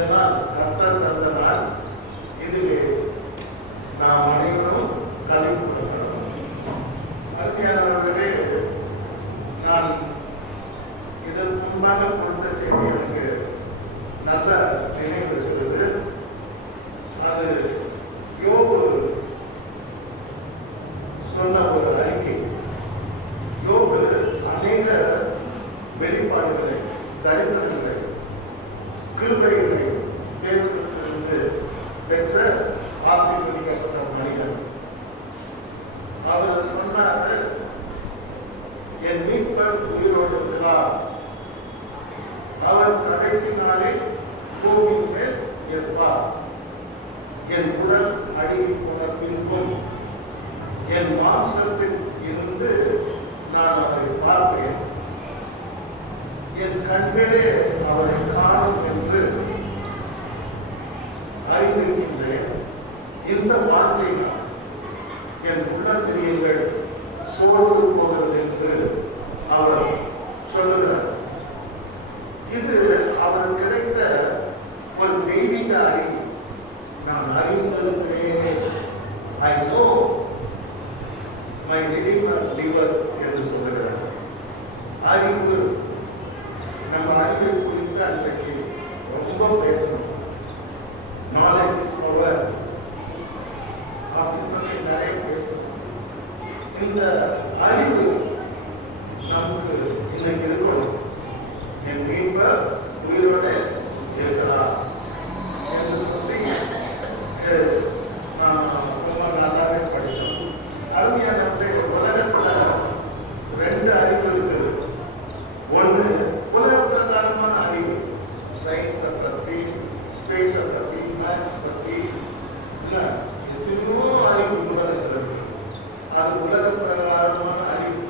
இந்த நாள் கர்த்தர் தந்த நாள். இதிலே நாம் அனைவரும் கலைப்படணும். அருமையானவர்களே, நான் இதற்கு முன்பாக கொடுத்த செய்தி எனக்கு நல்ல நினைவு இருக்கிறது. அது யோபு சொன்ன ஒரு அறிக்கை. யோபு அநேக வெளிப்பாடுகளை, தரிசனங்களை, கிருபைகளை தேவனிடத்திலிருந்து பெற்ற ஆசீர்வதிக்கப்பட்ட மனிதன். அவர் சொன்னார், என் மீட்பர் உயிரோடு இருக்கிறார், அவர் கடைசி நாளில் பூமியின் மேல் இருப்பார். என் உடல் அழுகி போன பின்பும் என் மாம்சத்தில் இருந்து நான் அவரை பார்ப்பேன், என் கண்களே அவரை காணும் என்று அறிந்திருக்கின்றேன். இந்த வார்த்தை நான் என் உள்ளத்திரியங்கள் சோர்ந்து போகிறது என்று அவர் சொல்லுகிறார். இது அவர் கிடைத்த ஒரு தெய்வீக அறிவு. நான் அறிந்திருக்கிறேன், I know my redeemer liver என்று சொல்லுகிறார். அறிவு, நம்ம அறிவை குறித்து அன்றைக்கு ரொம்ப பேசணும். நாலேஜ் இஸ் பவர் அப்படின்னு சொல்லி நிறைய பேசணும். இந்த அறிவு நமக்கு இன்னைக்கு இருக்கணும். என் மீட்பர் உயிரோட இருக்கிறார் என்று சொல்லி ரொம்ப நல்லாவே படித்தோம். அருமையானவர்களே, உலகத்தில் ரெண்டு அறிவு இருக்குது. ஒன்று உலக பிரகாரமான அறிவு, சயின்ஸை பற்றி, ஸ்பேஸை பற்றி, மேத்ஸ் பற்றி, எத்தனையோ அறிவு உலகத்தில் இருக்கு. அது உலக பிரகாரமான அறிவு.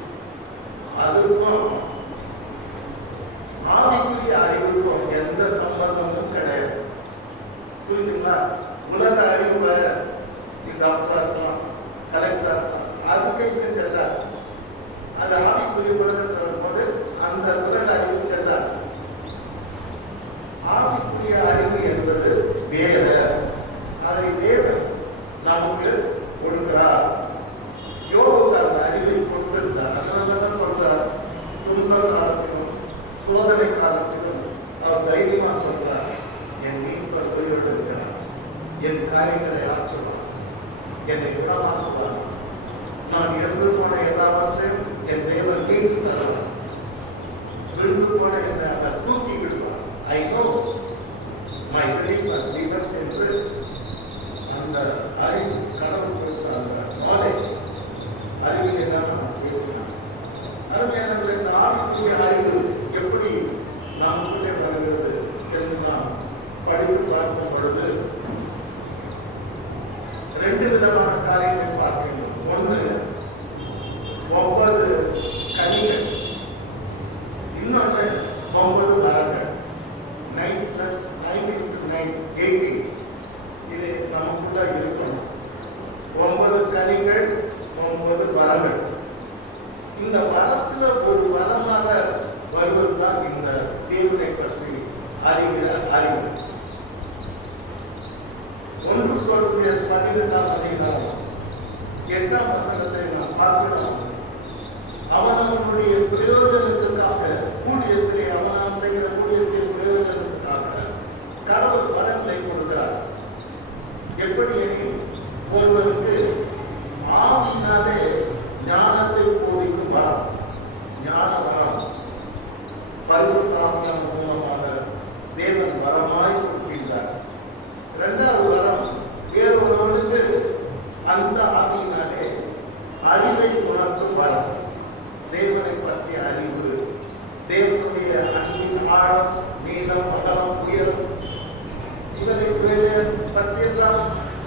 அதுக்கும் ஆவிக்குரிய அறிவுக்கும் எந்த சம்பந்தமும் கிடையாது. புரியுதுங்களா? உலக அறிவு வேற, டாக்டரா இருக்கலாம், கலெக்டரா இருக்கலாம், அதுக்கு இங்க செல்லாது. அது ஆவிக்குரிய உலகத்தில் வரும்போது அந்த உலக அறிவு செல்லாது. ஆவிக்குரிய அறிவு என்பது வேற. அதை தேவன் நமக்கு கொடுக்கிறார். யோபுக்கு அந்த அறிவை கொடுத்திருந்தார். அதனாலதான் சொல்றார், துன்ப காலத்திலும் சோதனை காலத்திலும் அவர் தைரியமா சொல்றார், என் மீட்பர் உயிரோடு இருக்கிறார், என் காரியங்களை ஆற்றுவார், என்னை விடமாக்குவார், நான் இழந்து போன எல்லாவற்றையும் என் தேவன் மீட்டு தருவார், விழுந்து போன என்னை அவர் தூக்கி விடுவார். I know my redeemer liver என்று அந்த அறிவு, கடவுள் கொடுத்த அந்த நாலேஜ், அறிவிலே தான் பேசினார். அருமையானவர்களே, இந்த ஆவிக்குரிய அறிவு எப்படி நமக்குள்ளே வருகிறது என்று நாம் படித்து பார்க்கும் பொழுது ரெண்டு விதமான காரியங்களை பார்க்கணும். ஒன்று 9 கனிகள், இன்னொன்று 9 வரங்கள். 9 + 9 × 9 18. இது நமக்குள்ள இருக்கணும். 9 கனிகள், 9 வரங்கள். இந்த வரத்துல ஒரு வரமாக வருவதுதான் இந்த தேவனை பற்றி அறிகிற அறிவு. 1 கொரிந்தியர் 12ஆம் அதிகாரம் 8ஆம் வசனத்தை நாம் பார்க்கிறோம். அவனவனுடைய பிரயோஜனத்துக்காக, ஊழியத்திலே அவனால் செய்கிற ஊழியத்தின் பிரயோஜனத்துக்காக கடவுள் வரங்களை கொடுக்கிறார். எப்படி எனில், ஒருவருக்கு ஆவியினாலே ஞானத்தை போதிக்கும் வரம், ஞான வரம் பரிசுத்த ஆவியானவர் மூலமாக தேவன் வரமாய் கொடுக்கின்றார். 2வது வரம், வேறொருவனுக்கு அந்த ஆவியினாலே அறிவை உணர்த்தும் வரம், தேவனை பற்றிய அறிவு, தேவனுடைய அன்பின் ஆழம், நீளம், அகலம், உயரம், இவரை பற்றியெல்லாம்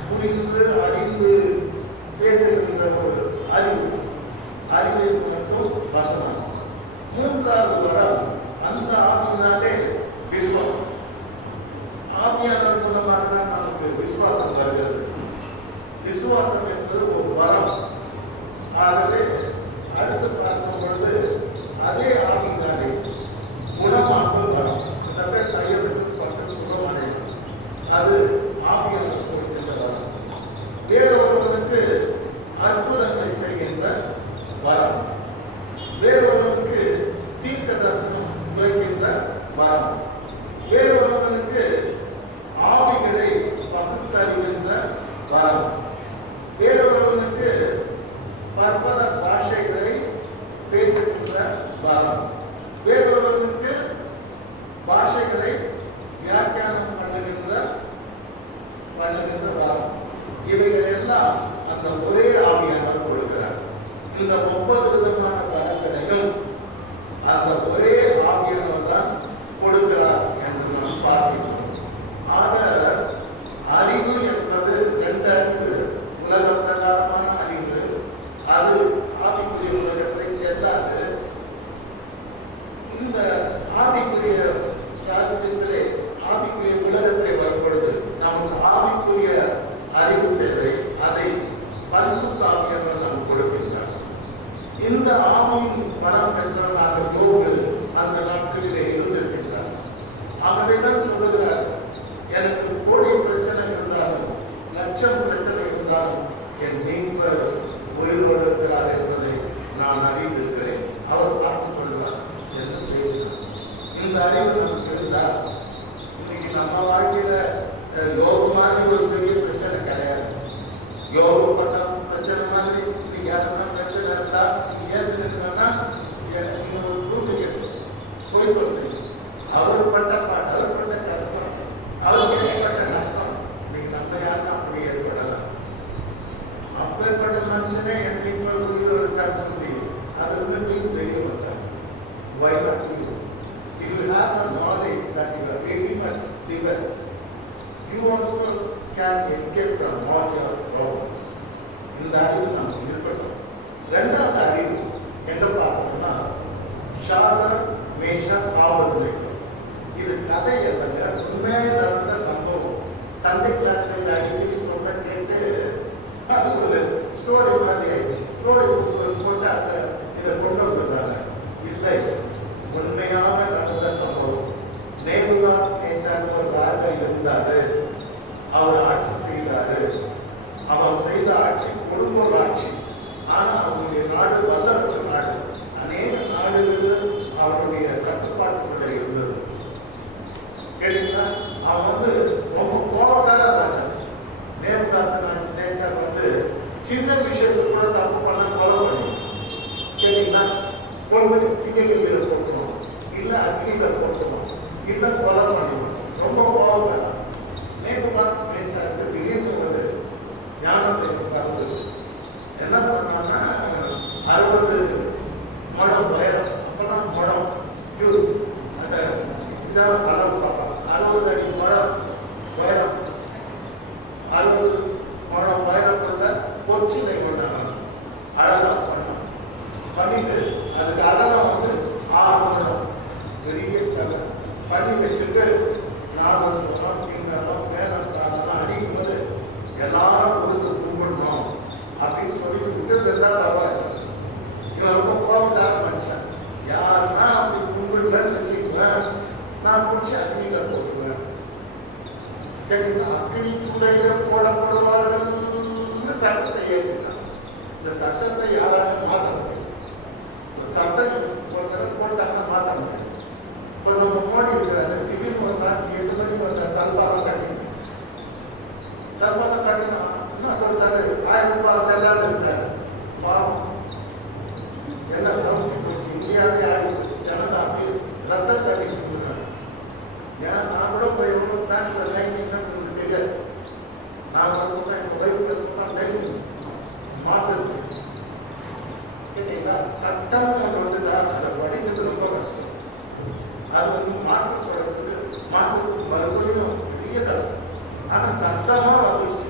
புரிந்து அறிந்து பேசுகின்ற ஒரு அறிவு, அறிவை உணர்த்தும் வசனம். 3வது வரம், அந்த ஆவியினாலே விசுவாசம். ஆவியானவர் மூலமாக தான் நமக்கு விசுவாசம் வருகிறது. விசுவாசம் என்பது ஒரு வரம். ஆகவே அடுத்து பார்க்கும் பொழுது அதே ஆவியினாலே குணமாக்கும் வரம். சில பேர் தையல் பட்டு சுகமடையணும். கொடுக்கிற வரம், வேறொருவருக்கு பாஷைகளை வியாக்கியானம் பண்ணுகின்ற வரம். இவைகள் எல்லாம் அந்த ஒரே ஆவியானவர் கொடுக்கிறார். இந்த 30 விதமான வரங்களையும் அந்த ஒரே ஆவியானவர் தான் கொடுக்கிறார் என்று நாம் பார்க்கிறோம். ஆக அறிவு என்பது 2 அறிவு, உலக பிரகாரமான அறிவு, அது ஆவிக்குரிய உலகத்தை சேர்ந்தாது. இந்த ஆவிக்குரிய ராஜ்யத்திலே ஆவிக்குரிய உலகத்தை வரும்பொழுது நமக்கு ஆவிக்குரிய அறிவு தேவை. அதை பரிசுத்த ஆவியானவர் நமக்கு கொடுக்கின்றார். இந்த ஆவியின் வரம் பெற்றவராக யோபு அந்த நாட்களிலே இருந்திருக்கின்றார். அவரிடம் சொல்லுகிறார், எனக்கு கோடி பிரச்சனை இருந்தாலும், லட்சம் பிரச்சனை இருந்தாலும் என் மீட்பர் உயிரோடு இருக்கிறார் என்பதை நான் அறிந்திருக்கிறேன், அவர் பார்த்துக் கொள்வார் என்று பேசினார். இந்த அறிவு நமக்கு இருந்தால் இன்னைக்கு நம்ம வாழ்க்கையில யோபு மாதிரி ஒரு பெரிய பிரச்சனை கிடையாது. யோபு பண்ண பிரச்சனை மாதிரி இன்னைக்கு யாருன்னா பிரச்சனை இருந்தா ஏன் இருக்கிறன்னா நீங்க ஒரு டூப்ளிகேட் போய் சொல்றீங்க. அவர் பட்ட கஷ்டம், அவருக்கு ஏற்பட்ட நஷ்டம் இன்னைக்கு நம்ம யாருன்னா அப்படி ஏற்படலாம். அப்பேற்பட்ட மனுஷனே எனக்கு இப்போ உயிரோடு இருக்கான்னு சொல்லி அது நீ தெரிய வந்தார். Why not you? If you have the knowledge that you are redeemer, you also can escape from all your problems. இந்த அறிவு நமக்கு இருக்கட்டும். 2வது அறிவு எங்க பார்க்கணும்னா ஷாத்ரக், மேஷக், ஆபேத்நேகோ. இது கதை அல்லங்க, உண்மையாக நடந்த சம்பவம். சண்டே கிளாஸ்ல அடிக்கடி சொல்ல கேட்டு அது ஒரு ஸ்டோரி மாதிரி ஆயிடுச்சு. ஸ்டோரி போட்டு அதை இதை கொண்டு வந்துடுறாங்க. இல்லை, உண்மையாக நடந்த சம்பவம். நேபுகாத்நேச்சார் ஒரு ராஜா இருந்தாரு. அவர் ஆட்சி செய்தாரு. அவர் செய்த ஆட்சி கொடுங்கோல் ஆட்சி. ஆனா அவருடைய நாடு வல்லரசு நாடு. அநேக நாடுகள் அவருடைய கட்டுப்பாட்டுக்குள்ள இருந்தது. கேட்டீங்களா? அவன் ரொம்ப கோபக்கார ராஜா. நேபுகாத்நேச்சார் சின்ன விஷயத்துக்கு கூட தப்பு பண்ண கொலை பண்ணி, கேட்டீங்களா, கொண்டு சிங்கைகளை போட்டணும், இல்ல அக்னியில போட்டணும், இல்ல கொலை பண்ணணும். ரொம்ப கோபக்கார நேபுகாத்நேச்சாருக்கு திடீர்னு ஒரு ஞானத்தை பறந்து என்ன பண்ணான்னா 60 முழம் உயரம். அப்பதான் முழம் அந்த இதாக அளவு பார்ப்பாங்க. 60 அடி முழம் உயரம், 60 முழம் உயரம் கொண்ட பொற்சிலை கொண்டாங்க. அழகா பண்ணிட்டு அதுக்கு அழகா 6 முழம் பெரிய சலை பண்ணி வச்சுட்டு நாதஸ்வரம், பின்னரம், மேலம் அடிக்கும் போது எல்லாரும் கொடுத்து கும்பிடணும் அப்படின்னு சொல்லிட்டு விட்டதெல்லாம் பரவாயில்ல. இவன் ரொம்ப கோபக்கார மனுஷன். யாருன்னா அப்படி கும்பிடலன்னு வச்சுக்குவேன், நான் பிடிச்சி அக்னியில போட்டுவேன். கேட்டீங்களா? அக்னி சூளையில போடப்படுவார்கள் சட்டத்தை ஏற்றுட்டான். இந்த சட்டத்தை யாராலும் மாற்ற முடியும். சட்டம் ஒருத்தர் போட்டாங்கன்னா மாற்ற முடியும். இப்போ நம்ம மோடி இருக்கிறாரு, திடீர்னு ஒரு நாள் 8 மணிக்கு வந்த தல்பாரம் கட்டினா என்ன சொல்றாரு, 1000 ரூபாய் செல்லாது இருக்காரு. பாவம், என்ன கவனிச்சு போச்சு, இந்தியாவே ஆடி போச்சு. ஜனதா அப்படி ரத்த தண்ணி சொல்றாங்க. ஏன்னா நான் கூட போய் எவ்வளோ பேங்க்ல லைன் நின்று தெரியாது. நான் வந்து எங்கள் வயிற்றுலாம் லைன் மாற்றுறது. கேட்டீங்களா? சட்டம் வந்துட்டா அதை படிக்கிறது ரொம்ப கஷ்டம். அது மாற்றப்படுறதுக்கு மறுபடியும் பெரிய கஷ்டம். ஆனால் சட்டமா வந்துருச்சு.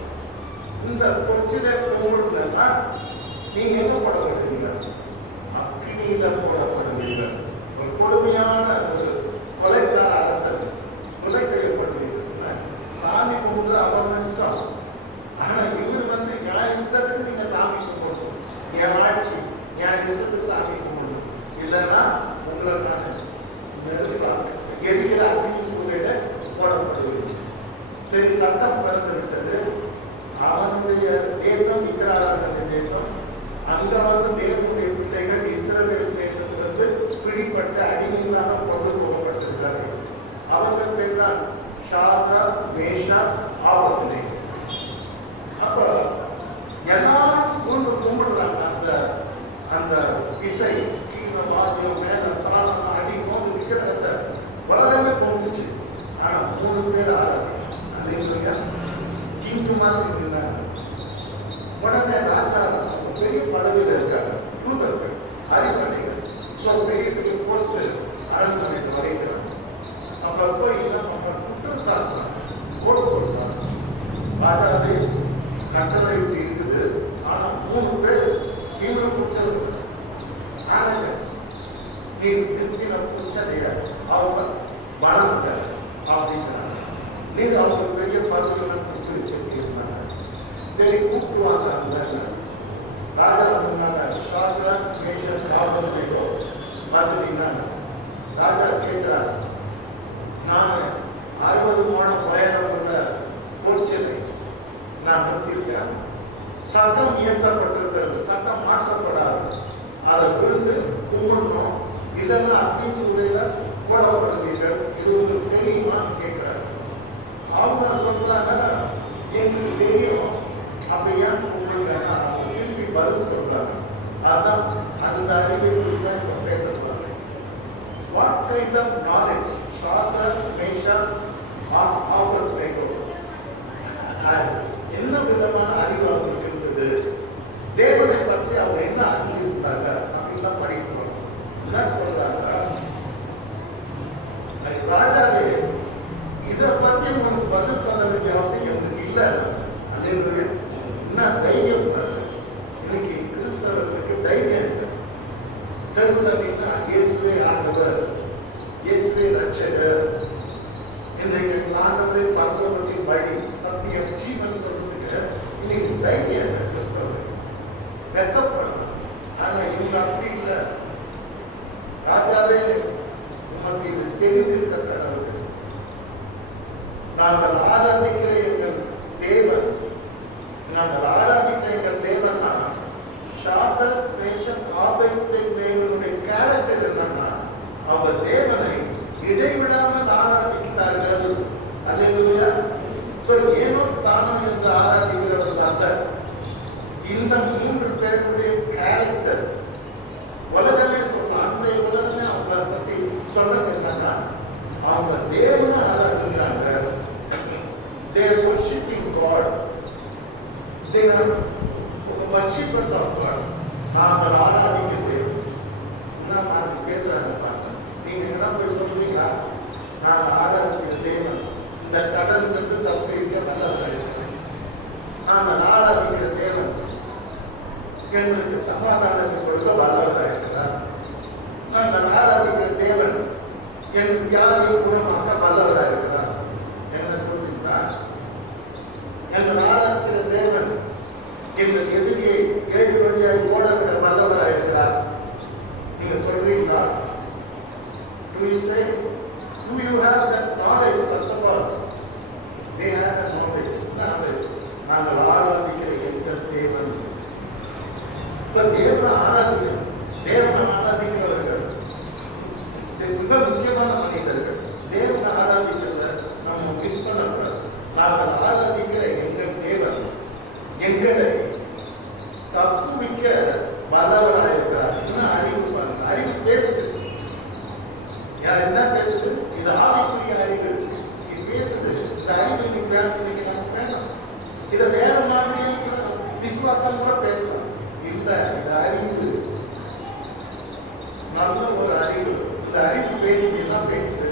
இந்த கொச்சில கும்பிடலன்னா நீங்க என்ன போடப்படுவீங்க? அக்னியில போடப்படுவீங்க. ஒரு கொடுமையான ஒரு கொலைக்கார அரசர் கொலை செய்யப்படுவீங்க. சாமி கும்பிட்டு அவன் இஷ்டம். ஆனா இவர் என் இஷ்டத்துக்கு நீங்க சாமி கும்பிடணும், என் ஆட்சி என் இஷ்டத்துக்கு சாமி கும்பிடணும், இல்லைன்னா உங்களை நான் எரிகிற அக்னி சூழல போடப்படுவீங்க. சரி, சட்டம் பிறந்து விட்டது. அவனுடைய தேசம் விக்கிராராதனை தேசம். அங்க பெரிய பெரிய போஸ்ட் அரண்மனைக்கு வரைக்கிறாங்க. அப்புறம் போய் என்ன பண்றாங்க, குற்றம் சாட்டுறாங்க, போட்டு சொல்றாங்க. ராஜாவே கட்டளை இப்படி இருக்குது, ஆனா 3 பேர் தீவிர குற்றம் நீ நிறுத்தின குச்சதைய அவங்க வளர்ந்த அப்படிங்கிறாங்க. நீங்க அவங்க பெரிய பதவியெல்லாம் கொடுத்து வச்சிருக்கீங்க. சரி கூப்பிடுவாங்க. அந்த ராஜா சொன்னாங்க, சாஸ்திரா மேஷன் காவல்லையோ பார்த்துட்டீங்கன்னா ராஜா கேட்கிறார், நான் 60 மாதம் பயணம் உள்ள போர்ச்சலை நான் நிறுத்திவிட்டேன். சட்டம் இயற்றப்பட்டிருக்கிறது, சட்டம் மாற்றப்படாது. அதை விழுந்து கும்பிடணும், இதெல்லாம் அப்படின்னு சொல்லியில போடப்படுவீர்கள், இது உங்களுக்கு தெரியுமான்னு கேட்கிறாரு. அவங்க சொல்றாங்க, எங்களுக்கு தெரியும். அப்ப ஏன் கும்பிடுறாங்க? அவங்க திருப்பி பதில் சொல்றாங்க. அதான் அந்த அறிவை குறித்து தான் இப்ப பேச போறாங்க. What kind of knowledge Shadrach, Meshach, Abednego had? என்ன விதமான அறிவு அவங்களுக்கு இருந்தது? தேவனை பற்றி அவங்க என்ன அறிஞ்சிருந்தாங்க அப்படின்னு தான் படிக்கணும். என்ன சொல்றாங்க, ராஜாவே இதை பத்தி உங்களுக்கு பதில் சொல்ல வேண்டிய அவசியம் எங்களுக்கு இல்லை. அல்லேலூயா. என்ன தைரியம் பாருங்க. இன்னைக்கு கிறிஸ்தவர்களுக்கு தைரியம் இருக்கு. தெருவுலன்னா இயேசுவே ஆண்டவர், இயேசுவே ரட்சகர், இன்றைக்கு ஆண்டவரே பரலோகத்தின் வழி, சத்தியம், ஜீவன் சொல்றதுக்கு இன்னைக்கு தைரியம் இல்லை. கிறிஸ்தவர்கள் வெட்கப்படலாம். ஆனா இவங்க அப்படி இல்லை. ராஜாவே உமக்கு இது தெரிந்திருக்க கடவுள், நாங்கள் ஆராதிக்கிற எங்கள் தேவன், நாங்கள் ஆராதிக்கிற எங்கள் தேவன்னா ஷாத்ராக், மேஷக், ஆபேத்நேகோவுடைய கேரக்டர் என்னன்னா, அவர் தேவனை இடைவிடாமல் ஆராதிக்கிறார்கள். அல்லேலூயா. சோ ஏனோ தானோ என்று ஆராதிக்கிறவர்களாக இந்த 3 பேருடைய கேரக்டர் உலகமே சொல்லலாம். அன்றைய உலகமே அவங்களை பத்தி சொல்றது என்னன்னா, அவங்க தேவனை ஆராதிக்கிறாங்க. They are worshiping God. They are worshippers of God. நாங்கள் ஆராதிக்கிறது என்ன மாதிரி பேசுறாங்க பாருங்க. நீங்க என்ன போய் சொல்றீங்க, நாங்கள் ஆராதிக்கிற தேவன் இந்த கடலிலிருந்து தப்பிக்க நல்லதாக இருக்கிறேன். நாங்கள் ஆராதிக்கிற தேவன் எங்களுக்கு சமாதானத்தை கொடுக்க வல்லவராக இருக்கிறார். நாங்கள் ஆராதிக்கிற தேவன் எங்களுக்கு வியாதியை குணமாக்க வல்லவராக இருக்கிறார். என்ன சொல்றீங்களா? எங்கள் ஆராதிக்கிற தேவன் எங்கள் எதிரியை 7 வழியாய் ஓடவிட வல்லவராக இருக்கிறார். நீங்க சொல்றீங்களா? Do you say, do you have that knowledge? First of all, they have that knowledge. நாங்கள் ஆராதிக்கிற எங்கள் தேவன். தேவனை ஆராதிக்கிறோம். தேவனை ஆராதிக்கிறவர்கள் மிக முக்கியமான மனிதர்கள். தேவனை ஆராதிக்கிறத நம்ம மிஸ் பண்ணக்கூடாது. நாங்கள் ஆராதிக்கிற எங்கள் தேவன் எங்களை தப்புவிக்க வல்லவராக இருக்கிறார். இன்னும் அறிவு பாருங்க. அறிவு பேசுது. என்ன பேசுது? இது ஆவிக்குரிய அறிவு. இது பேசுது. இந்த அறிவு இன்னைக்கு நமக்கு வேணும். இதை வேற மாதிரி விசுவாசம் கூட பேசலாம். இல்ல, இந்த அறிவு நல்ல ஒரு அறிவு. இந்த அறிவு பேசினா பேசுது.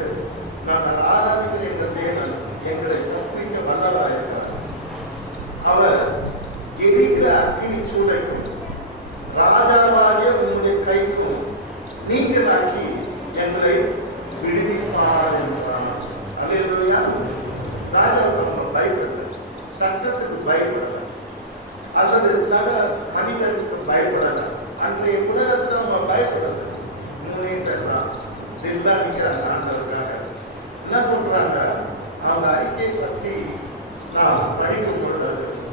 நாங்கள் ஆராதிக்கிற எங்கள் தேவன் எங்களை தப்பிக்க வல்லவராக இருக்கிறார். அவர் எரிக்கிற அக்கினி சூளைக்கும் ராஜாவாகிய உங்களுடைய கைக்கும் நீங்களாக்கி எங்களை விடுவிப்பார் என்றார். அல்லேலூயா. ராஜாவுக்கு பயப்படுது, சட்டத்துக்கு பயப்படுது, அல்லது சக மனிதனுக்கு பயப்படல. அன்றைய உலகத்துல நம்ம பயப்படல. முன்னேற்றம் நிற்கிறாங்க. ஆண்டவருக்காக என்ன சொல்றாங்க? அவங்க அறிக்கை பற்றி நாம் படிக்கும் பொழுது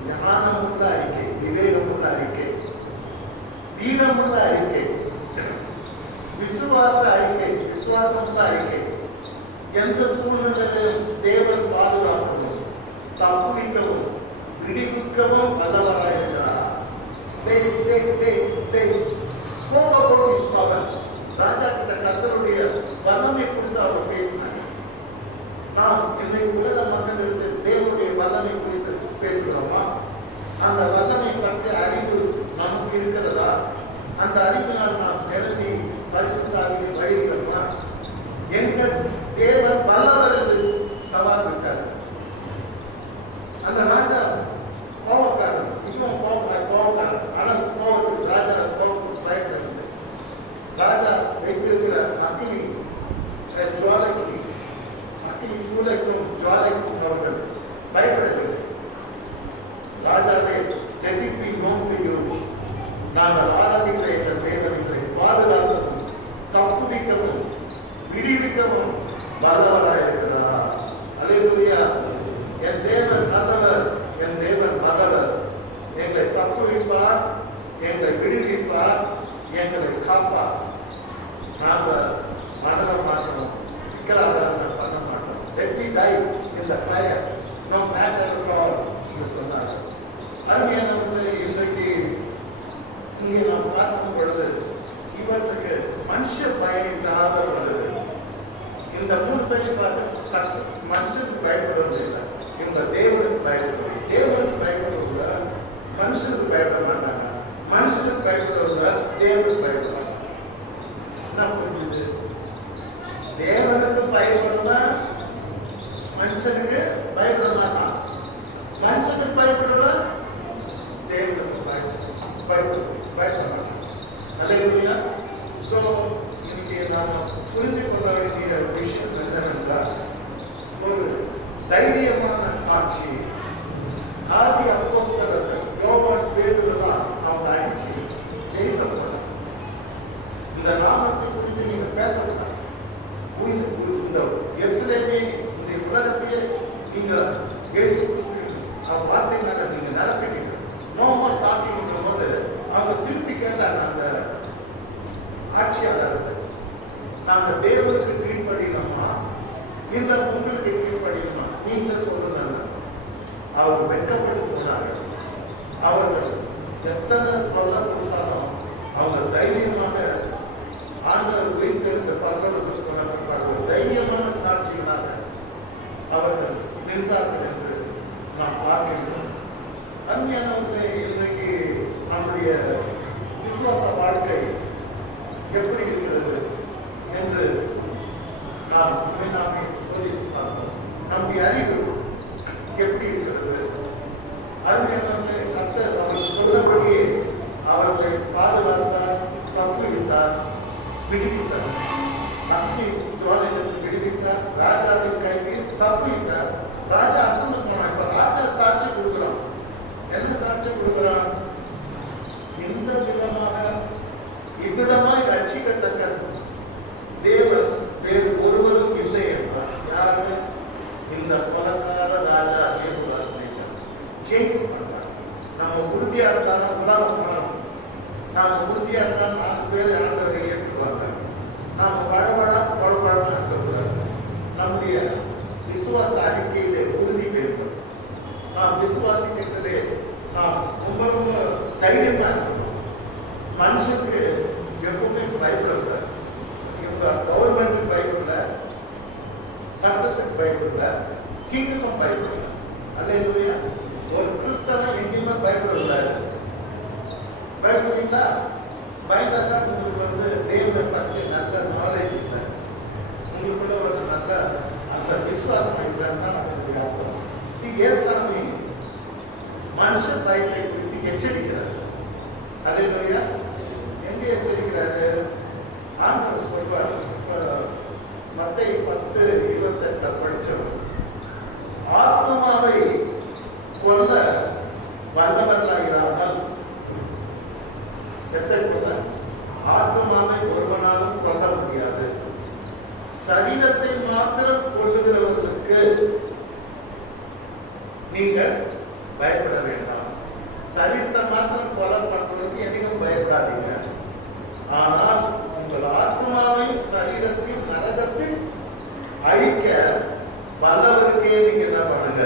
ஞானமுள்ள அறிக்கை, விவேகமுள்ள அறிக்கை, வீரமுள்ள அறிக்கை, விசுவாச அறிக்கை, விசுவாசமுள்ள அறிக்கை. எந்த சூழ்நிலையிலும் தேவன் பாதுகாக்கவும் தப்புவிக்கவும் விடுவிக்கவும் வல்லவராக இருக்கிறார். ராஜா கிட்ட கர்த்தருடைய வல்லமை குறித்து அவர் பேசினார். நாம் இன்றைக்கு உலக மக்களுக்கு தேவனுடைய வல்லமை குறித்து பேசுகிறோமா? அந்த வல்லமை பற்றிய அறிவு நமக்கு இருக்கிறதா? அந்த அறிவினால் நாம் நிரம்பி பரிசுத்த விடுவிக்கவும் வல்லவராயிருக்கிறார். அல்லேலூயா. என் தேவன் நல்லவர், என் தேவன் வல்லவர். எங்களை தப்புவிப்பார், எங்களை விடுவிப்பார், எங்களை காப்பார். நாம மனதை மாற்றணும், விக்கிரகாராதனை பண்ண மாட்டோம். Let me die in the fire, no matter what என்று சொன்னார். அருமையானவர்களே, இன்றைக்கு இங்கே நாம் பார்க்கும் பொழுது இவர்களுக்கு மனுஷ பயம் இல்லாதவர்கள் இந்த மூன்றையும் பார்த்து மனுஷனுக்கு பயப்படுவதில்லை, இந்த தேவனுக்கு பயப்படுவது. தேவனுக்கு பயப்படுவதில்ல, மனுஷனுக்கு பயப்பட மாட்டாங்க. மனுஷனுக்கு பயப்படுவதில்ல, தேவனுக்கு பயப்படுவாங்க. என்ன புரிஞ்சுது? தேவனுக்கு பயப்படுறதா, மனுஷனுக்கு பயப்பட மாட்டான். மனுஷனுக்கு பயப்படுறதா, தேவனுக்கு பயப்பட மாட்டான். அல்லேலூயா. சோ இன்னைக்கு நாம புரிந்து கொள்ள வேண்டிய விஷயம் என்னவென்றால், ஒரு தைரியமான சாட்சி. ஆதி அப்போஸ்தலர்கள் யோவான், பேதுருலாம் அவங்க அடிச்சு ஜெயில இந்த நாமத்தை குறித்து நீங்க பேசக்கூடாது. இந்த எருசலேமே, இந்த உலகத்தையே நீங்க இயேசு கிறிஸ்து வார்த்தைனால நீங்க நிரப்பிட்டீங்க. நோ மோர் டாக்கிங் போது அவங்க திருப்பி கேட்டாங்க அந்த ஆட்சியாளர்கள், நாங்க தேவனுக்கு கீழ்ப்படியணுமா இல்ல உங்களுக்கு கீழ்ப்படியணுமா, நீங்க சொல்லுங்க. அவர் வெட்டப்பட்டு போனார்கள். அவர்கள் எத்தனை சொல்ல கொடுத்தாலும் அவங்க தைரியமாக ஆண்டவர் வைத்திருந்த பரலோகத்தில் கொள்ளப்பட்டார்கள். தைரியமான சாட்சிகளாக அவர்கள் நின்றார்கள் என்று நாம் பார்க்கின்றோம். அருமையானவர்களே, இன்றைக்கு நம்முடைய விசுவாச வாழ்க்கை எப்படி இருக்கிறது என்று நாம் நாமே சோதித்து பார்ப்போம். நம்முடைய அறிவு எப்படி இருக்கிறது? அருமையானவர்களே, கர்த்தர் அவர்கள் சொல்றபடியே அவர்களை பாதுகாத்தார், தப்புவித்தார், விடுவித்தார். அக்னி ஜுவாலையிலிருந்து விடுவித்தார், ராஜாவின் கைக்கு தப்புவித்தார். ராஜா அசந்து போனான். இப்ப ராஜா சாட்சி கொடுக்கிறான். என்ன சாட்சி கொடுக்கிறான்? இந்த விதமாக இவ்விதமாய் ரட்சிக்கத்தக்க தேவன் வேறு ஒருவரும் இல்லை என்றார். யாரு? இந்த பணக்கார ராஜா ஜெயித்து பண்றார். நம்ம உறுதியா இருந்தாலும் உலகம் மாறும். நாம உறுதியா இருந்தாலும் 4 பேர் ஆண்டவரை ஏற்றுவாங்க. நாம பழபழம் இருக்கக்கூடாது. நம்முடைய விசுவாச அறிக்கையிலே உறுதி வேண்டும். நாம் விசுவாசிக்கிறதே நாம் ரொம்ப தைரியமா இருக்கணும். மனுஷனுக்கு எப்பவுமே பயப்படல. இவங்க கவர்மெண்ட்டுக்கு பயப்படல, சட்டத்துக்கு பயப்படல, கிங்குக்கும் பயப்படல. அல்லேலூயா. ஒரு கிறிஸ்தவன் எங்கேயுமே பயப்படக்கூடாது. பயப்படுறீங்களா? பயந்தாக்கா உங்களுக்கு தேவனை பற்றி நல்ல நாலேஜ் இல்லை, உங்களுக்குள்ள ஒரு நல்ல அந்த விசுவாசம் இல்லைன்னா அதனுடைய அர்த்தம். ஏசாமி மனுஷ பயத்தை குறித்து எச்சரிக்கிறார். அல்லேலூயா. எங்க எச்சரிக்கிறாரு? ஆண்டவர் சொல்வார். மத்தேயு 10:28 படிச்சவர், ஆத்மாவை கொல்ல வல்லவர்களாகிறார்கள். எத்தை கொல்ல? ஆத்மாவை ஒருவனாலும் கொல்ல முடியாது. சரீரத்தை மாத்திரம் கொல்லுகிறவர்களுக்கு நீங்கள் பயப்பட வேண்டாம். சரீரத்தை மாத்திரம் கொலை பண்றதுக்கு என்னைக்கும் பயப்படாதீங்க. ஆனால் உங்கள் ஆத்மாவையும் சரீரத்தையும் நரகத்தில் அழிக்க வல்லவருக்கே நீங்க என்ன பண்ணுங்க?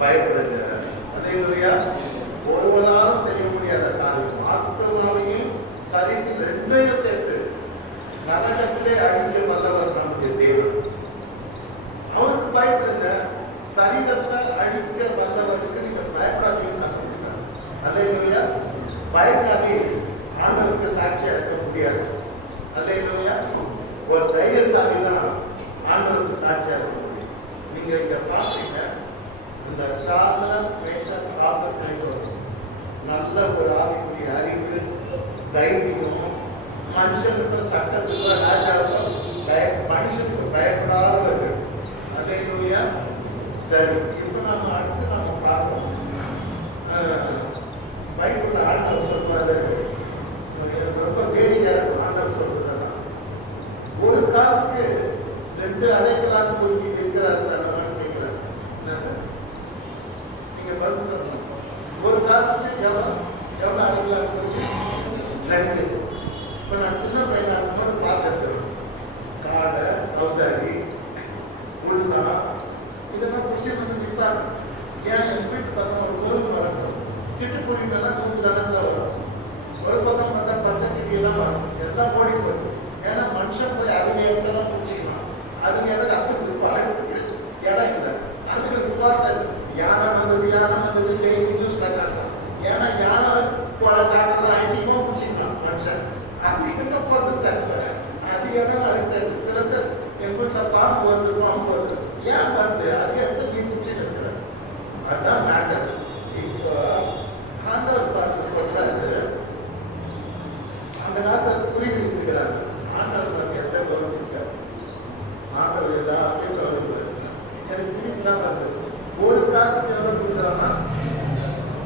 பயப்படுங்க. அல்லேலூயா. ஒருவனாலும் செய்ய முடியாத காரியம். ஆத்மாவையும் சரீரத்தில் ரெண்டையும் சேர்த்து நரகத்திலே அழிக்க வல்லவர் நம்முடைய தேவன். அவருக்கு பயப்படுங்க. சரீரத்தை அழிக்க வல்லவருக்கு நீங்க பயப்படாதீங்கன்னு சொல்லிட்டாங்க. அல்லேலூயா. பயப்படாதே. ஆண்டவருக்கு சாட்சியா இருக்க முடியாது. அல்லேலூயா. ஒரு தைரியசாலி தான் ஆண்டவருக்கு சாட்சியா இருக்க முடியும். நீங்க இங்க பாத்தீங்க, இந்த சாதன மேஷன் ஆபத்திலையும் நல்ல ஒரு ஆவிக்குரிய அறிவு, தைரியம், மனுஷனுக்கு சட்டத்துக்கு ராஜாவுக்கு 2 அடைக்கலான்னு குறிஞ்சி இருக்கிறார்கள் கேட்கிறாங்க. நீங்க பதில் சொல்லணும். ஒரு காசுக்கு எவ்வளவு அடைக்கலான்னு குறிஞ்சி 2. இப்ப நான் சின்ன பையனா இருக்கும்போது பார்த்துருக்கேன். காடை, கௌதாரி, உள்ளா இதெல்லாம் பிடிச்சி வந்து நிற்பாங்க. ஏன் என் வீட்டு பக்கம் ஒரு முருங்கை வளர்க்கணும், சிட்டுக்குருவிலாம் கொஞ்சம் நடந்தா வரும். ஒரு பக்கம் பார்த்தா பச்சை கிளியெல்லாம் வரும். எல்லாம் ஓடி போச்சு. ஏன்னா மனுஷன் போய் அதுங்க இடத்தான் பிடிச்சிக்கலாம். அதுங்க இடத்துல அதுக்கு அழுத்துக்கு இடம் இல்லை. அதுக்கு விவாத யானை வந்தது நியூஸ் கட்டாங்க. ஏன்னா யானை காரணம் அழிச்சிக்கமா பிடிச்சிக்கலாம் மனுஷன். அது எங்க போறது தரல. அது இடம் அது தருது. சில பேர் என் வீட்டில் பாம்பு வருது. ஏன் வருது? அது இடத்த நீ பிடிச்சிட்டு இருக்கிற. அதுதான் மேட்டர். இப்போ ஆண்டவர் பார்த்து சொல்றாரு, அந்த காலத்தில் புரிவு செஞ்சுக்கிறாங்க. ஆண்டவர் எந்த கவனிச்சிருக்காரு. ஆண்டவர் எல்லாத்தையும் கவனிப்பாரு. எனக்கு சிரிப்புலாம் வருது. ஒரு காசுக்கு எவ்வளவு கொடுக்குறாங்கன்னா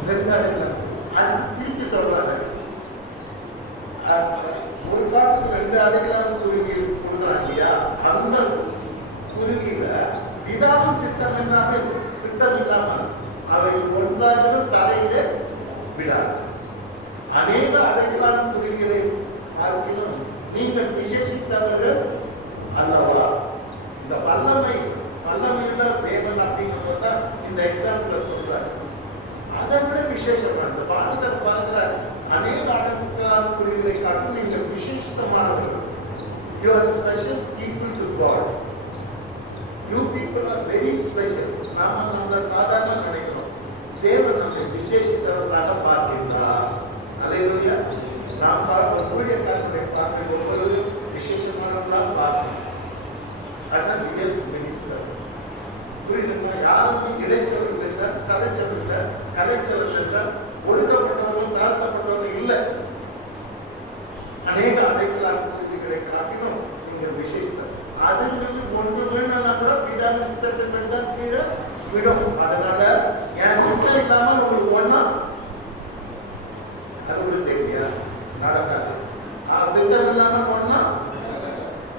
2 அடைக்கலாம். அதுக்கு திருப்பி சொல்றாங்க, ஒரு காசுக்கு 2 அடைக்கலாம் குருவி கொடுக்குறாங்க இல்லையா? அந்த குருவியில விதாவும் சித்தம் இல்லாமல் அவை ஒன்றாகவும் தலையிலே விடாது. அநேக அடைக்கலான குருவிகளை பார்க்கிறோம். நீங்கள் விசேஷித்தவர்கள் அல்லவா? இந்த வல்லமையுள்ள தேவன் அப்படிங்கிறது தான் இந்த எக்ஸாம்பிள் சொல்றாரு. அதை விட விசேஷமானது பாதத்தை பார்க்கிற அநேக அடைக்கலான குருவிகளை காட்டும் நீங்கள் விசேஷமானவர்கள். You are special people to God. You people are very special. நம்ம சாதாரண நினைக்கிறோம். தேவன் நம்மை விசேஷித்தவர்களாக பார்க்கின்றார். அல்லேலூயா. நாம் பார்க்கிற ஊழியக்காரர்களை பார்க்க ஒவ்வொரு விசேஷமானவர்களாக பார்க்கணும். அதுதான் ரியல் மினிஸ்டர். புரியுதுங்களா? யாருமே இடைச்சவர்கள் இல்லை, சலைச்சவர்கள் இல்லை, கலைச்சவர்கள் இல்லை, ஒடுக்கப்பட்டவர்கள் தாழ்த்தப்பட்டவர்கள் இல்லை. அநேக அடைக்கலான குருவிகளை காட்டிலும் நீங்கள் விசேஷித்தர். அதுங்களுக்கு ஒன்று வேணும்னா கூட பிதாவின் சித்தத்தின்படி தான் கீழே விடும். அதனால என் சித்தம் இல்லாமல் உங்களுக்கு ஒன்னா அது கூட தெரியா நடக்காது. சித்தம் இல்லாமல் ஒன்னா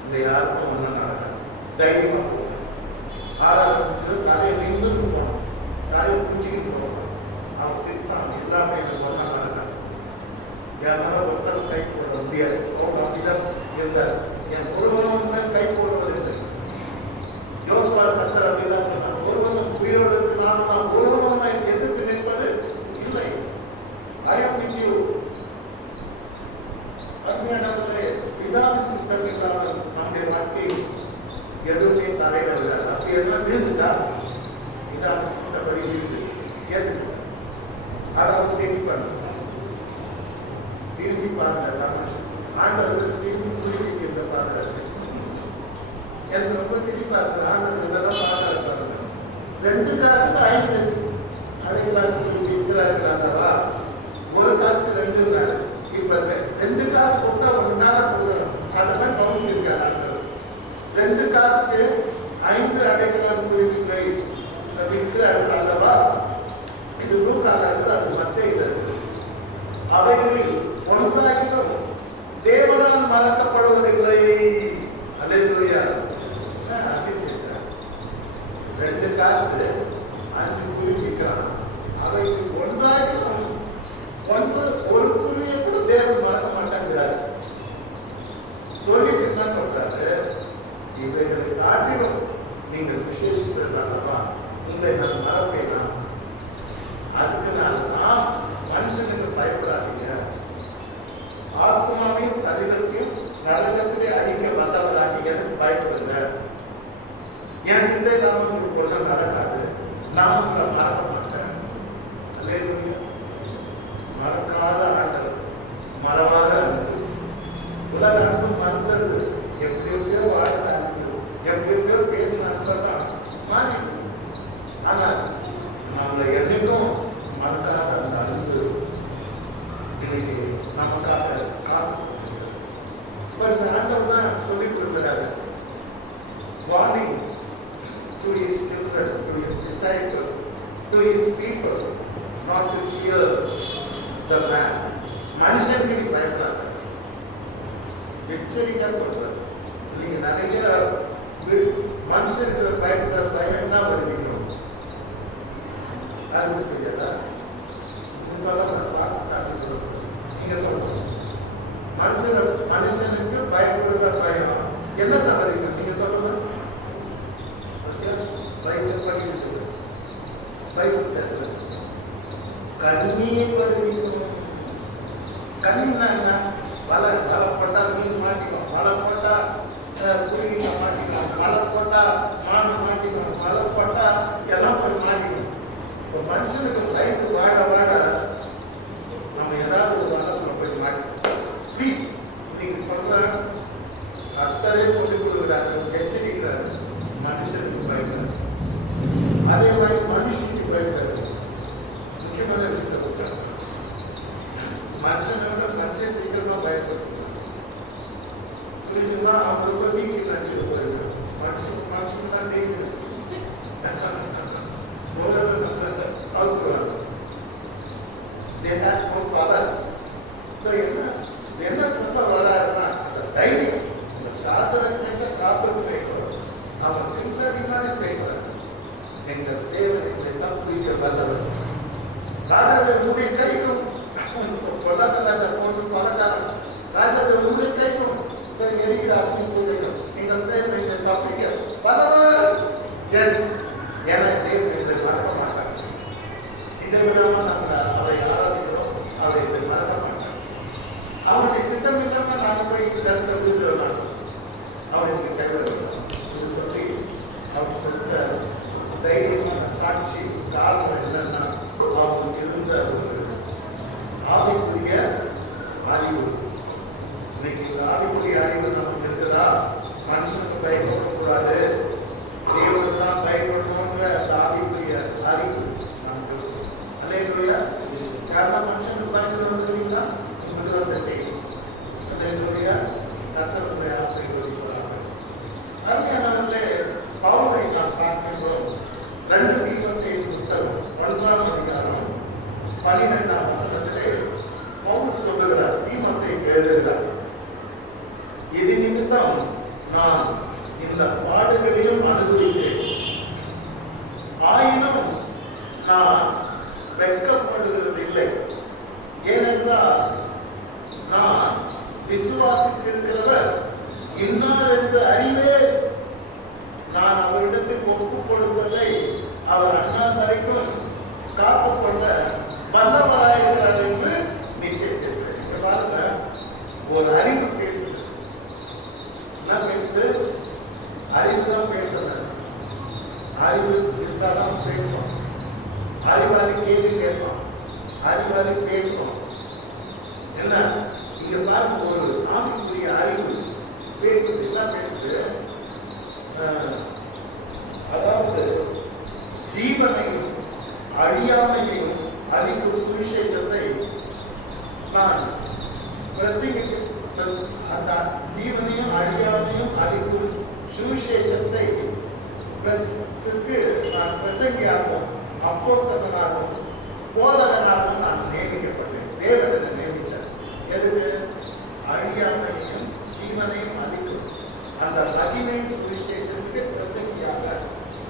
இந்த யாருக்கும் ஒன்றும் நடக்காது. தைரியமா போகும். 6வது தலையை நின்று போகணும், தலையை குஞ்சிக்கிட்டு போகணும். அவன் சித்தம் எல்லாமே எனக்கு ஒன்றா நடக்காது. என் மேல ஒருத்தர் கை போட முடியாது. அவங்க அப்படிதான் இருந்தார். என் ஒருவனும் கை போடுவதில்லை. யோசுவா கர்த்தர் அப்படிதான் சொன்னார். ஒருவனும் உயிரோடு நான் ஒருவனும் எதிர்த்து நிற்பது இல்லை. பயம் வித்தியோ அருமையானவர்களே, பிதாவின் சித்தம் இல்லாமல் நம்முடைய வாழ்க்கை எதுவுமே தரையிடவில்லை. அப்படி எதுவும் விழுந்துட்டா பிதாவின் சித்தப்படி விழுந்து எது அதாவது சரி பண்ணு. திரும்பி பாருங்க. ஆண்டவர்கள் திரும்பி புரிவிக்க இந்த பாருங்க. எனக்கு ரொம்ப சிரிப்பா இருக்கு. ஆண்டவர் இதெல்லாம் பாருங்க பாருங்க. 2 காசுக்கு 5 அடைக்கலான்னு இருக்கிறார்கள் அல்லவா? ஒரு காசுக்கு 2. இப்ப 2 காசு கொடுத்தா 1 நேரம் கொடுக்குறோம். அதெல்லாம் கவனிச்சிருக்காரு ஆண்டவர். 2 காசுக்கு 5 அடைக்கலான்னு குருவிகளை விற்கிறார்கள் அல்லவா? இது நூறாவது. அது மத்திய இது. அவைகளில் ஒன்றாகிலும் தேவனால் மறக்கப்படுவதில்லை. அல்லேலூயா. 2 காசு 5 குருவிக்கிறான். அவைக்கு ஒன்றாகிலும் ஒரு குருவியை கூட தேவன் மறக்க மாட்டேங்கிறார். சொல்லிட்டு என்ன சொல்றாரு? இவைகளை காட்டிலும் நீங்கள் விசேஷித்தா உங்களை நான் மறப்பேனா? அதுக்கு நான் மனுஷனுக்கு பயப்படாதீங்க. ஆத்மாவையும் சரீரத்தையும் நரகத்திலே அழிக்க வல்லவராகிய பயப்படுங்க. என் சிந்தை இல்லாமல் உங்களுக்கு ஒன்றும் நடக்காது. நான் உங்களை மறக்க மாட்டேன். அல்லேலூயா. மறக்காத ஆண்டவர், மறவாத அன்பு. உலக அன்பு மறந்துடுது. எப்படியோ வாழ்க்கை அன்பு, எப்படியோ பேசின அன்பதான் மாறிடும். ஆனால் நம்மளை என்னைக்கும் மறக்காத அந்த அன்பு இன்னைக்கு நமக்காக காத்து. இந்த ஆண்டவர் தான் சொல்லிக் கொடுக்கிறாரு. Warning to his children, to his disciples, to his people, not to fear the man. மனுஷனுக்கு பயப்படாத. எச்சரிக்கை சொல்றாரு. நீங்க நிறைய மனுஷனுக்கு பயப்படுற பயம் என்ன வருகிறோம்? அது புரியாதா? நீங்க சொல்லுங்க. மனுஷனுக்கு பயப்படுற பயம் என்ன தவறுங்க? நீங்க சொல்லுங்க. பைபிள் படிக்கிறது, பைபிள் தெரியல. கண்ணீர் வருகிறோம். கண்ணீர்னா என்ன? வலை போட்டா மீன் மாட்டிக்கும், வலை போட்டா குருவிங்க மாட்டிக்கும், வலை போட்டா மாடு மாட்டிக்கும், வலை போட்டா எல்லாம் போய் மாட்டிக்கும். இப்போ மனுஷனுக்கு லைஃப் வாழ வாழ நம்ம ஏதாவது ஒரு வலை போய் மாட்டிக்கும். ப்ளீஸ் நீங்க சொல்ற கர்த்தரே சொல்லிக் கொடுக்குறாரு, எச்சரிக்கிறாரு. மனுஷனுக்கு பயப்படாது, அதே மாதிரி மனுஷனுக்கு பயப்படாது. முக்கியமான விஷயத்தை வச்சாங்க, மனுஷனோட மனுஷன் சீக்கிரமா பயப்படுது. புரியுதுன்னா அவங்களுக்கு வீட்டில் நினைச்சிட்டு போயிருக்கு. மனுஷன் தான் dangerous. அவுத்துருவாங்க. They have no power. So என்ன சொல்ல வராருன்னா அந்த தைரியம், இந்த சாதனத்தை காப்பது அவன் பின்னாடி பேசுறாங்க. எங்கள் தேவனை தப்புவிக்க வல்லவர். ராஜாவை உடைய கைக்கும் பொருளாதார போட்டு பணக்காரன் ராஜாவை உடைய கைக்கும் எரிகிற அப்படின்னு சொல்லிடும். எங்கள் தேவனை தப்புவிக்க வல்லவர். எஸ், என தேவன் இதை மறக்க மாட்டாங்க. இதை விடாம நாங்கள் அவரை ஆராதிக்கிறோம், அவரை இதை மறக்க மாட்டாங்க. அவருடைய சித்தம் இல்லாம நான் போய் இடத்துல விழுந்துடலாம், அவருக்கு கைவிடலாம் சொல்லி அவர் கொடுத்த தைரியமான சாட்சி காரணம் என்னன்னா அவருக்கு இருந்த ஒரு ஆவிக்குரிய அறிவு. இன்னைக்கு இந்த ஆவிக்குரிய அறிவு நமக்கு இருக்குதா? மனுஷனுக்கு பயப்படக்கூடாது, தேவனுக்கு தான் பயப்படணுன்ற அந்த ஆவிக்குரிய அறிவு நமக்கு இருக்கும். அல்லேலூயா. காரணம் மனுஷனுக்கு பயப்படுறீங்களா? உங்களுக்கு வந்த செய்தி. அல்லேலூயா. கர்த்தருடைய ஆசீர்வதிப்பாராக. அருமையானவர்களே, பவுலை நாம் பார்க்கின்றோம். 2 தீமோத்தேயு புத்தகம் 11ஆம் அதிகாரம் 12ஆம் வசனத்திலே பவுல் சொல்லுகிறார், தீமோத்தேயுக்கு எழுதுகிறார், இது நிமித்தம் நான் இந்த பாடுகளையும் அனுபவித்தேன், ஆயினும் நான் வெட்கப்படுவதில்லை. ஏனென்றால் நான் விசுவாசித்திருக்கிறவர் இன்னார் என்று அறிவே. நான் அவரிடத்தில் ஒப்புக் கொடுப்பதை அவர் அண்ணா வரைக்கும் காத்துக்கொள்ள வல்லவராயிருக்கிறார் என்று நிச்சயித்திருக்கிறேன். பாருங்க, ஒரு அறிவு பேசுது. என்ன பேசுது? அறிவு தான் பேசுறேன். அறிவு இருந்தால்தான் பேசுவோம். அறிவாளி கேள்வி கேட்போம், அறிவாளி பேசுவோம். என்ன இங்க பாருங்க, ஒரு ஆவிக்குரிய அறிவு பேசுது. என்ன பேசுது? அதாவது ஜீவனையும் அழியாமையையும் அளிக்கும் சுவிசேஷத்தை நான் அந்த ஜீவனையும் அழியாமையும் அளிக்கும் சுவிசேஷத்தை நான் பிரசங்கியாகவும் அப்போஸ்தலனாகவும் போதகனாகவும் நான் நியமிக்கப்பட்டேன். தேவன் என்னை நியமித்தார். எதுக்கு? அழியாமையும் ஜீவனையும் அளிக்கும் அந்த மகிமையின் சுவிசேஷத்துக்கு பிரசங்கியாக,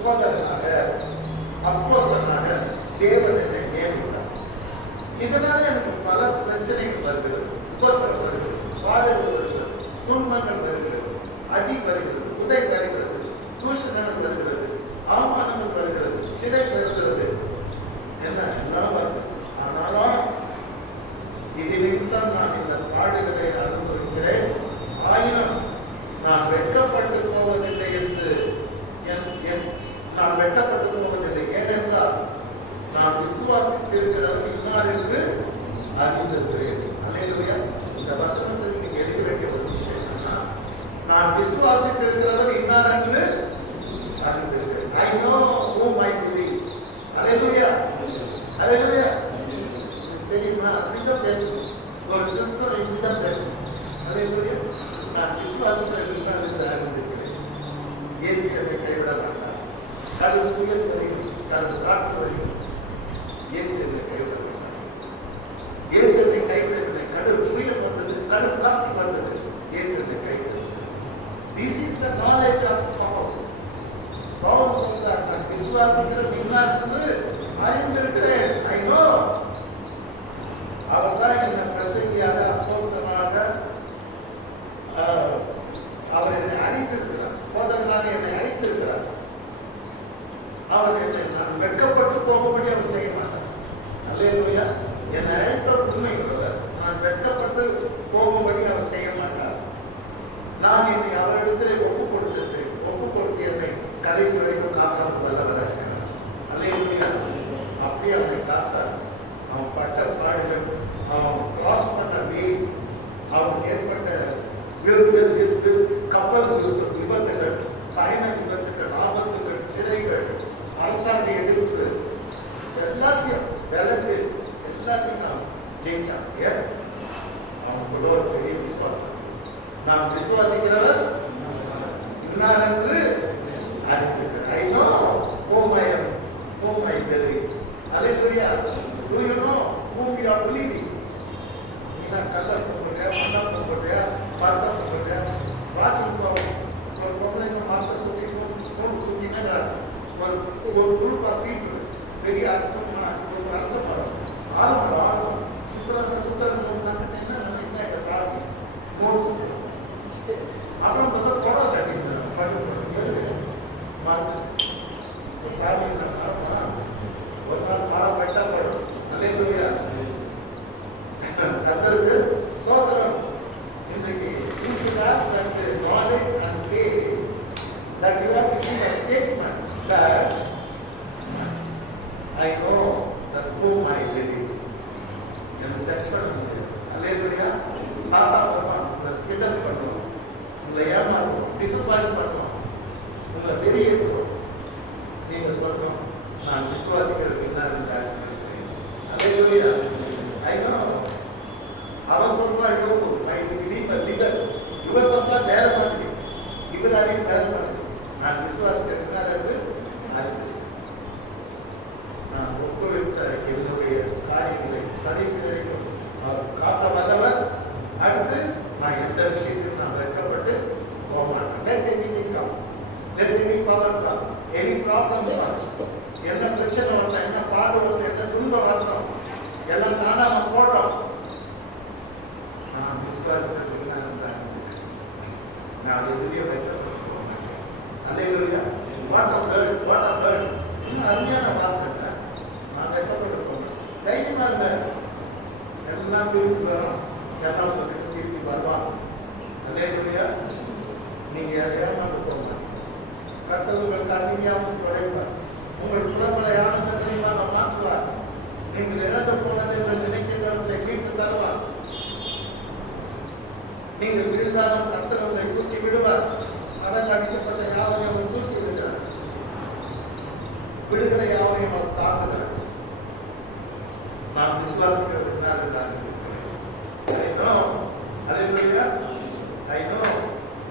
போதகனாக, அப்போஸ்தலனாக தேவன் என்னை நியமித்தார். இதனால எனக்கு பல பிரச்சனைகள் வருகிறது, உபத்திரம் வருகிறது, பாடுகள் வருகிறது, துன்பங்கள் வருகிறது, அடி வருகிறது, உதை வருகிறது, தூஷணங்கள் வருகிறது, அவமானங்கள் வருகிறது, சிறை வருகிறது. என்ன எல்லாம் வருது. ஆனாலும் இதிலிருந்தான் நான் இந்த பாடுகளை அனுபவிக்கிறேன், ஆயினும் நான் வெட்கப்பட்டு போவதில்லை என்று நான் வெட்கப்பட்டு போவதில்லை. ஏனென்றால் நான் விசுவாசித்திருக்கிறவர் இன்னார் என்று அறிந்திருக்கிறேன். அல்லேலூயா. இந்த வசனத்துக்கு நீங்க எழுத வேண்டிய ஒரு விஷயம் என்னன்னா, நான் விசுவாசித்திருக்கிறவர் இன்னார் என்று அறிந்திருக்கிறேன். I know whom I believe. அல்லேலூயா. அல்லேலூயா. தெரியுமா? அப்படிதான் பேசணும். ஒரு கிறிஸ்தவன் இப்படிதான் பேசணும். அல்லேலூயா. நான் விசுவாசத்தில் இன்னார் என்று அறிந்திருக்கிறேன். இயேசு என்னை கைவிட மாட்டார். கடல் புயல் வரையும், கடல் காற்று வரையும் இயேசு என்னை கைவிட மாட்டார். இயேசு என்னை கைவிடவில்லை. கடல் புயல் வந்தது, கடல் காற்று வந்தது, இயேசு என்னை கைவிடவில்லை. This is the knowledge of God. விசுவாசிக்கிற இன்னாருக்கு அறிந்திருக்கிறேன். I know. அவர் தான் என்னை பிரசங்கியாக அப்போஸ்தலனாக அவர் என்னை அழைத்திருக்கிறார். போதகனாக என்னை அழைத்திருக்கிறார். அவர் என்னை நான் வெட்கப்பட்டு போகும்படி அவர் செய்ய மாட்டார். அல்லேலூயா. என்னை அழைத்தவர் உண்மை உள்ளவர். நான் வெட்கப்பட்டு போகும்படி அவர் செய்ய மாட்டார். நான் என்னை அவரிடத்திலே ஒப்பு கொடுத்து என்னை கடைசி வரைக்கும் காக்காமல் வல்லவராக. அல்லேலூயா. அப்படியே அவனை காத்தார். அவன் பட்ட பாடுகள், அவன் கிராஸ் பண்ண வேஸ், அவன் ஏற்பட்ட கப்பல் விபத்துகள், பயண விபத்துகள், ஆபத்துகள், சிறைகள், அரசாங்க எதிர்ப்பு, எல்லாத்தையும் நான் ஜெயிச்சான். அவனுக்குள்ள ஒரு பெரிய விசுவாசம். நான் விசுவாசிக்கிறவர் இன்னார் என்று அறிந்திருக்கிறேன். I know whom I believe. Hallelujah. Do you know whom you are believing? நீ கல்ல போடுறியா, மண்ணா போடுறியா, பார்த்தா போடுறியா, ஒரு பொம்பளைங்க மரத்தை சுற்றி சுற்றினா ஒரு குரூப் ஆஃப் பீப்புள், பெரிய அரசம், ஒரு அரச மரம், ஆரம்பம் சுத்தரம் என்ன சாமி அப்புறம் பார்த்தா குடம் கட்டிட்டு ஒரு சாமி ஒரு நாள் மரம் வெட்டா படும். அல்லேலூயா. கர்த்தருக்கு ஸ்தோத்திரம். இன்றைக்கு knowledge and faith that you have to give a statement that I know that whom I believe. எனக்கு டச் பண்ண முடியாது. அல்லேலூயா. சாதாரணமா உங்களை கிண்டல் பண்ணுவோம், உங்களை ஏமாறுவோம், டிசப்பாயிண்ட் பண்ணுவோம், உங்களை வெளியேற்றுவோம். நீங்க சொல்லணும், நான் விசுவாசிக்கிறது என்ன. அல்லேலூயா. I know. அவன் சொல்றான், இவர் சொல்றா வேற மாதிரி, இவர் அறிவு வேற மாதிரி. நான் விசுவாசிக்கிறது நான் ஒப்புவித்த என்னுடைய காரியங்களை கடைசி வரைக்கும் அவர் காக்க வல்லவர். அடுத்து நான் எந்த விஷயத்தையும் நான் வெட்கப்பட்டு போக மாட்டேன். Let anything come. Let any power come. Any problem comes. என்ன பிரச்சனை வரணும், என்ன பாடு வரணும், என்ன துன்பம் வரணும், எல்லாம் நானாக போடுறோம். நான் விசுவாசிக்கிறது நான் எதிரியே வைக்கப்பட்டு போக மாட்டேன். அல்லேலூயா. What a word. இன்னும் அருமையான வார்த்தை. நான் வைக்கப்பட்டு போகிறேன். தைரியமா இருங்க. எல்லாம் திருப்பி வரும், எல்லாம் திருப்பி வருவான். அல்லேலூயா. நீங்க ஏமாந்து போங்க. கர்த்தர் உங்களுக்கு அன்னியாவும் தொடைப்பார். உங்கள் புறங்களை ஆனந்தமாக மாற்றுவார். நீங்கள் இறந்து போனதை நினைக்கிறவற்றை மீட்டு தருவார். நீங்கள் விழுந்தாலும் கர்த்தர் உங்களை தூக்கி விடுவார். கடல் அடிக்கப்பட்ட யாவையும் அவர் தூக்கி விடுகிறார். விடுகிற யாவையும் அவர் தாக்குகிறார். நான் விசுவாசிக்கிறேன்.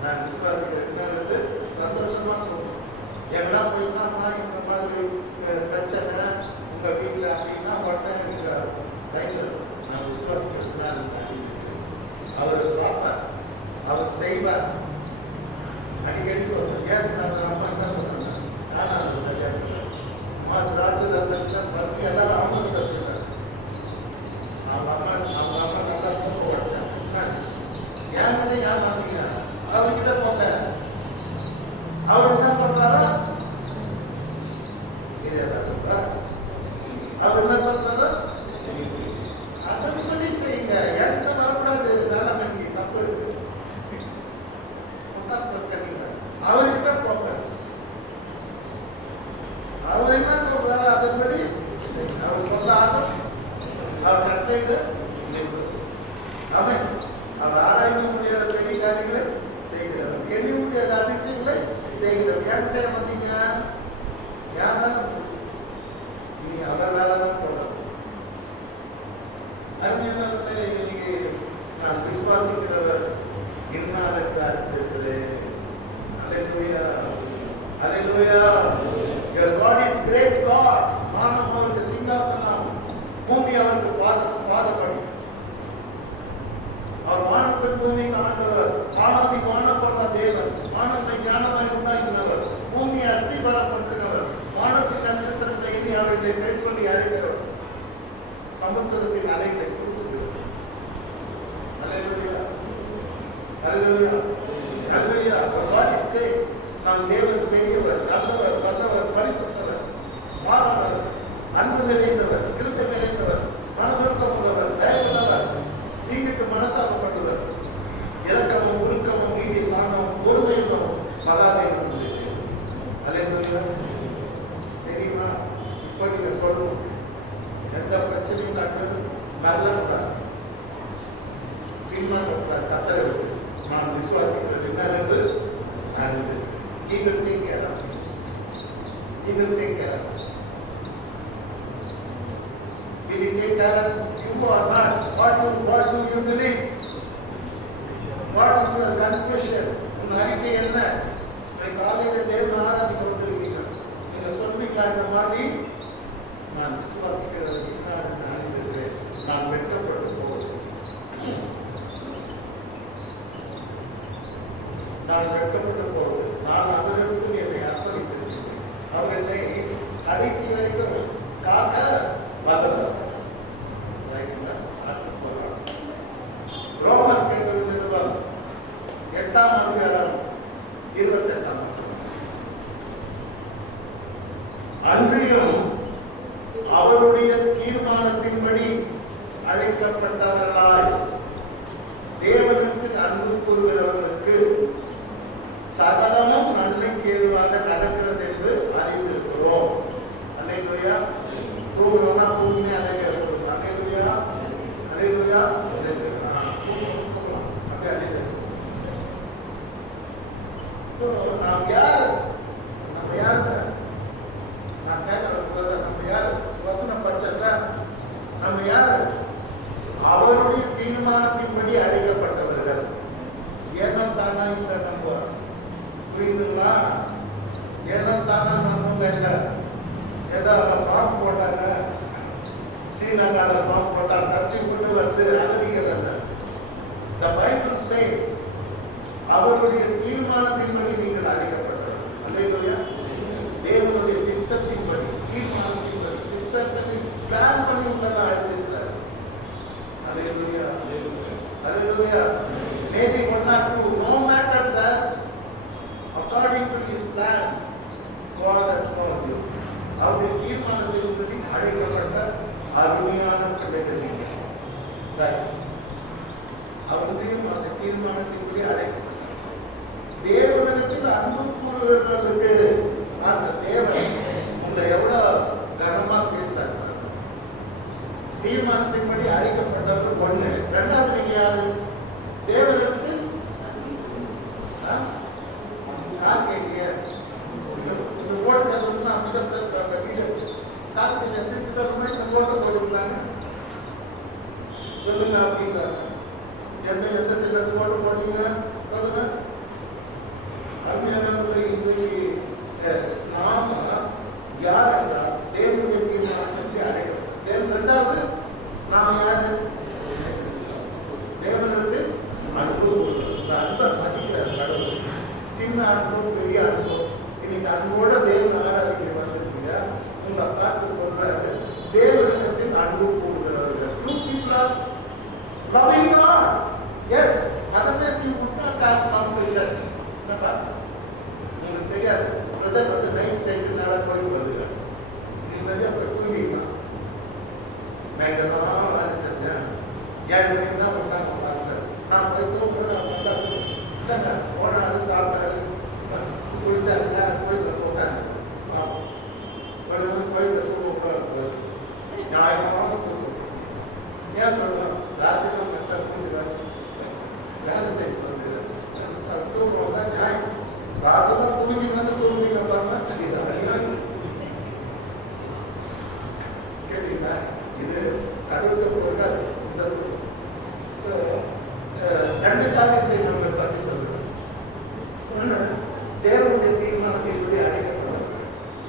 நான் விசுவாசிக்கிறேன் என்று சந்தோஷமா சொல்றேன். எங்கன்னா போயின்னா இந்த மாதிரி பிரச்சனை உங்க வீட்டுல அப்படின்னா உடனே நீங்க கைது. நான் விசுவாசிக்கிறேன். அவர் பார்ப்பார், அவர் செய்வார். அடிக்கடி சொல்றேன். கேஸ் அம்மா என்ன சொல்றாங்க, நான் கல்யாணம் ராஜ்யதாசன் பஸ்க்கு எல்லாரும் அவங்க கிட்ட இருக்காங்க. அவங்க அம்மா நல்லா பொண்ணு உடைச்சாங்க. ஏன் யார் வாங்க அவர்கிட்ட போங்க. அவர் என்ன சொல்றாரா, அவர் என்ன சொல்றாரா, அப்படி செய்யுங்க. என்கிட்ட வரக்கூடாது, வேளாண் தப்பு இருக்கு. அவர்கிட்ட போங்க. அவர் என்ன சொல்றாரு அதன்படி அவர் சொல்லாத அவர் கட்டிட்டு அவன் அவர் ஆராய்ந்து முடியாத பெரிய காரியங்களை செய்கிறவர், எண்ணி முடியாத அதிசயங்களை செய்கிறவர். என்கிட்ட வந்தீங்க, யாரும் நீ அவர் வேலைதான் தொடரும். அருமையானவர்களே, இன்னைக்கு நான் விசுவாசிக்கிறவர் இன்னார் என்று அறிந்திருக்கிறேன். அல்லேலூயா. அல்லேலூயா. Your God is great God. வானம் அவருக்கு சிங்காசனம், பூமி அவருக்கு பாதப்படி. அவர் வானத்தின் பூமி ஆண்டவர், வானத்தை காணப்படுற தேவன், வானத்தை ஞானமாய் உண்டாக்கினவர், பூமி நான் தேவன் பெரியவர், நல்லவர், வல்லவர், பரிசுத்தவர், மாறாதவர், அன்பு நிறைந்தவர், கிருபை நிறைந்தவர், மனதுருக்கம் உள்ளவர், தயவுள்ளவர், தீங்குக்கு மனஸ்தாபப்படுவர், இரக்கமும் உருக்கமும் நீதி சாந்தமும் பொறுமையும் மகாதேவம் அல்லேலூயா. தெரியுமா? இப்போ நீங்க சொல்லணும், எந்த பிரச்சனையும் கண்டு வரலக்கூடாது, பின்மாறக்கூடாது. கத்தருக்கு நான் விசுவாசிக்கிறது என்னவென்று நான் He will take care of you. He will take care of you. Will He take care of you or not? What do you believe? What is your confession? உன் அறிக்கை என்ன? காலையில் தேவன் ஆராதிக்க வந்திருக்கீங்க. நீங்க சொல்வீங்களா இந்த மாதிரி? நான் விசுவாசிக்கிறது என்ன அறிந்திருக்கிறேன், நான் வெட்கப்பட்டு போகிறேன், நான் வெட்கப்பட்டு போகிறேன், நான் அவர்களுக்கு என்னை அர்ப்பணித்திருக்கிறேன், அவர்களை கடைசி வரைக்கும் காக்க வல்லவர். ரோமர் பேதுரு நிருபம் 8ஆம் அதிகாரம் 28ஆம் வசனம். அன்றியும் அவருடைய தீர்மானத்தின்படி அழைக்கப்பட்டவர்களாய் தேவனுக்கு அன்பு கூறுகிறவர்களுக்கு சகலமும் நன்மைக்கு ஏதுவாக நடக்கிறது என்று அறிந்திருக்கிறோம். அல்லேலூயா. தூங்கணும்னா தூங்கினே அல்லேலூயா சொல்லுங்க. அல்லேலூயா, அல்லேலூயா, நாம் யார்? நம்ம யாரு? நான் கேட்கிறேன், நம்ம யாரு? வசனம் பட்சத்துல நம்ம யாரு? அவருடைய தீர்மானத்தின்படி அழைக்கப்பட்டவர்கள். ஏனோ தானா இல்லை நம்ம, புரியுதுங்களா? ஏனோ தானா நம்ம இல்லை. ஏதோ பாம்பு போட்டாங்க, ஸ்ரீலங்காவில் பாம்பு போட்டாங்க, கட்சி கொண்டு வந்து அகதிகள் அல்ல. The Bible says அவருடைய தீர்மானத்தின்படி நீங்கள் அழைக்கப்பட்டவர். அல்லேலூயா. தேவனுடைய திட்டத்தின்படி, தீர்மானத்தின்படி, திட்டத்தை பிளான் பண்ணி உங்களை அழைச்சிருக்கிறார். அல்லேலூயா, அல்லேலூயா. Maybe 1 or 2, no matter sir, according to his plan, God has called you. அவருடைய தீர்மானத்தின்படி அழைக்கப்பட்ட அருமையான பிள்ளைகள் நீங்கள். அவருடைய அந்த தீர்மானத்தின்படி அழைக்கப்பட்ட தேவனிடத்தில் அன்பு கூறுகிறவர்களுக்கு அந்த தேவன் உங்களை எவ்வளவு கனமா பேசுறாங்க. தீர்மானத்தின்படி அழைக்கப்பட்டவர்கள் ஒண்ணு. ரெண்டாவது, நீங்க யாரு? தேவனிடத்தில் இந்த ஓட்டு அப்படிதான் பேசுறாங்க. காலத்தில் திருப்பி சொல்லுங்க, ஓட்டு போடுறாங்க சொல்லுங்க அப்படின்றாங்க. எந்த சிலது ஓட்டு போடுவீங்க சொல்லுங்க. அருமையானவர்களை, இன்றைக்கு நாம யார் என்றால் தேவனுடைய தீர்மானத்தின்படி அழைக்கிறோம். தேவன். ரெண்டாவது, நாம யாரு? தேவனுக்கு அன்பு. அன்பை மதிக்கிறார் கடவுள். சின்ன அன்பு, பெரிய அன்பு. இன்னைக்கு அன்போட தேவன் ஆராதிக்க வந்திருக்கீங்க. உங்களை பார்த்து சொல்றாரு, தேவனிடத்தில் அன்பு கூறுகிறவர்கள். Two people are loving God. Yes, otherwise you would not have come to church. உங்களுக்கு தெரியாது, பிரதர் வந்து நைட் சைட்டுனால போய் வருது. நிம்மதியா போய் தூங்கிக்கலாம். நைட்டெல்லாம் வேலை செஞ்சேன், 7 மணிக்கு தான் பண்ணாங்க பார்த்தேன். நான் போய் தூங்குறேன். இல்லைங்க, போனாரு, சாப்பிட்டாரு, குடிச்சாரு, கோயிலுக்கு தூக்காங்க. கோயிலுக்கு தூக்க நியாயமாக தூக்கம். ஏன் சொல்லணும்? ராத்திரி மச்சா முடிச்சு வச்சு வேலை செய்ய வந்து தூக்கம் தான் நியாயம். ராத்திரி தூங்கி வந்து தூங்கிங்க பாருங்க, நியாயம். கேட்டீங்களா? இது கடவுளுக்கு இருக்காது. ரெண்டு காரியத்தை நம்ம பற்றி சொல்றோம். ஒண்ணு, தேவனுடைய தீர்மானத்தின்படி அழைக்கப்படும்.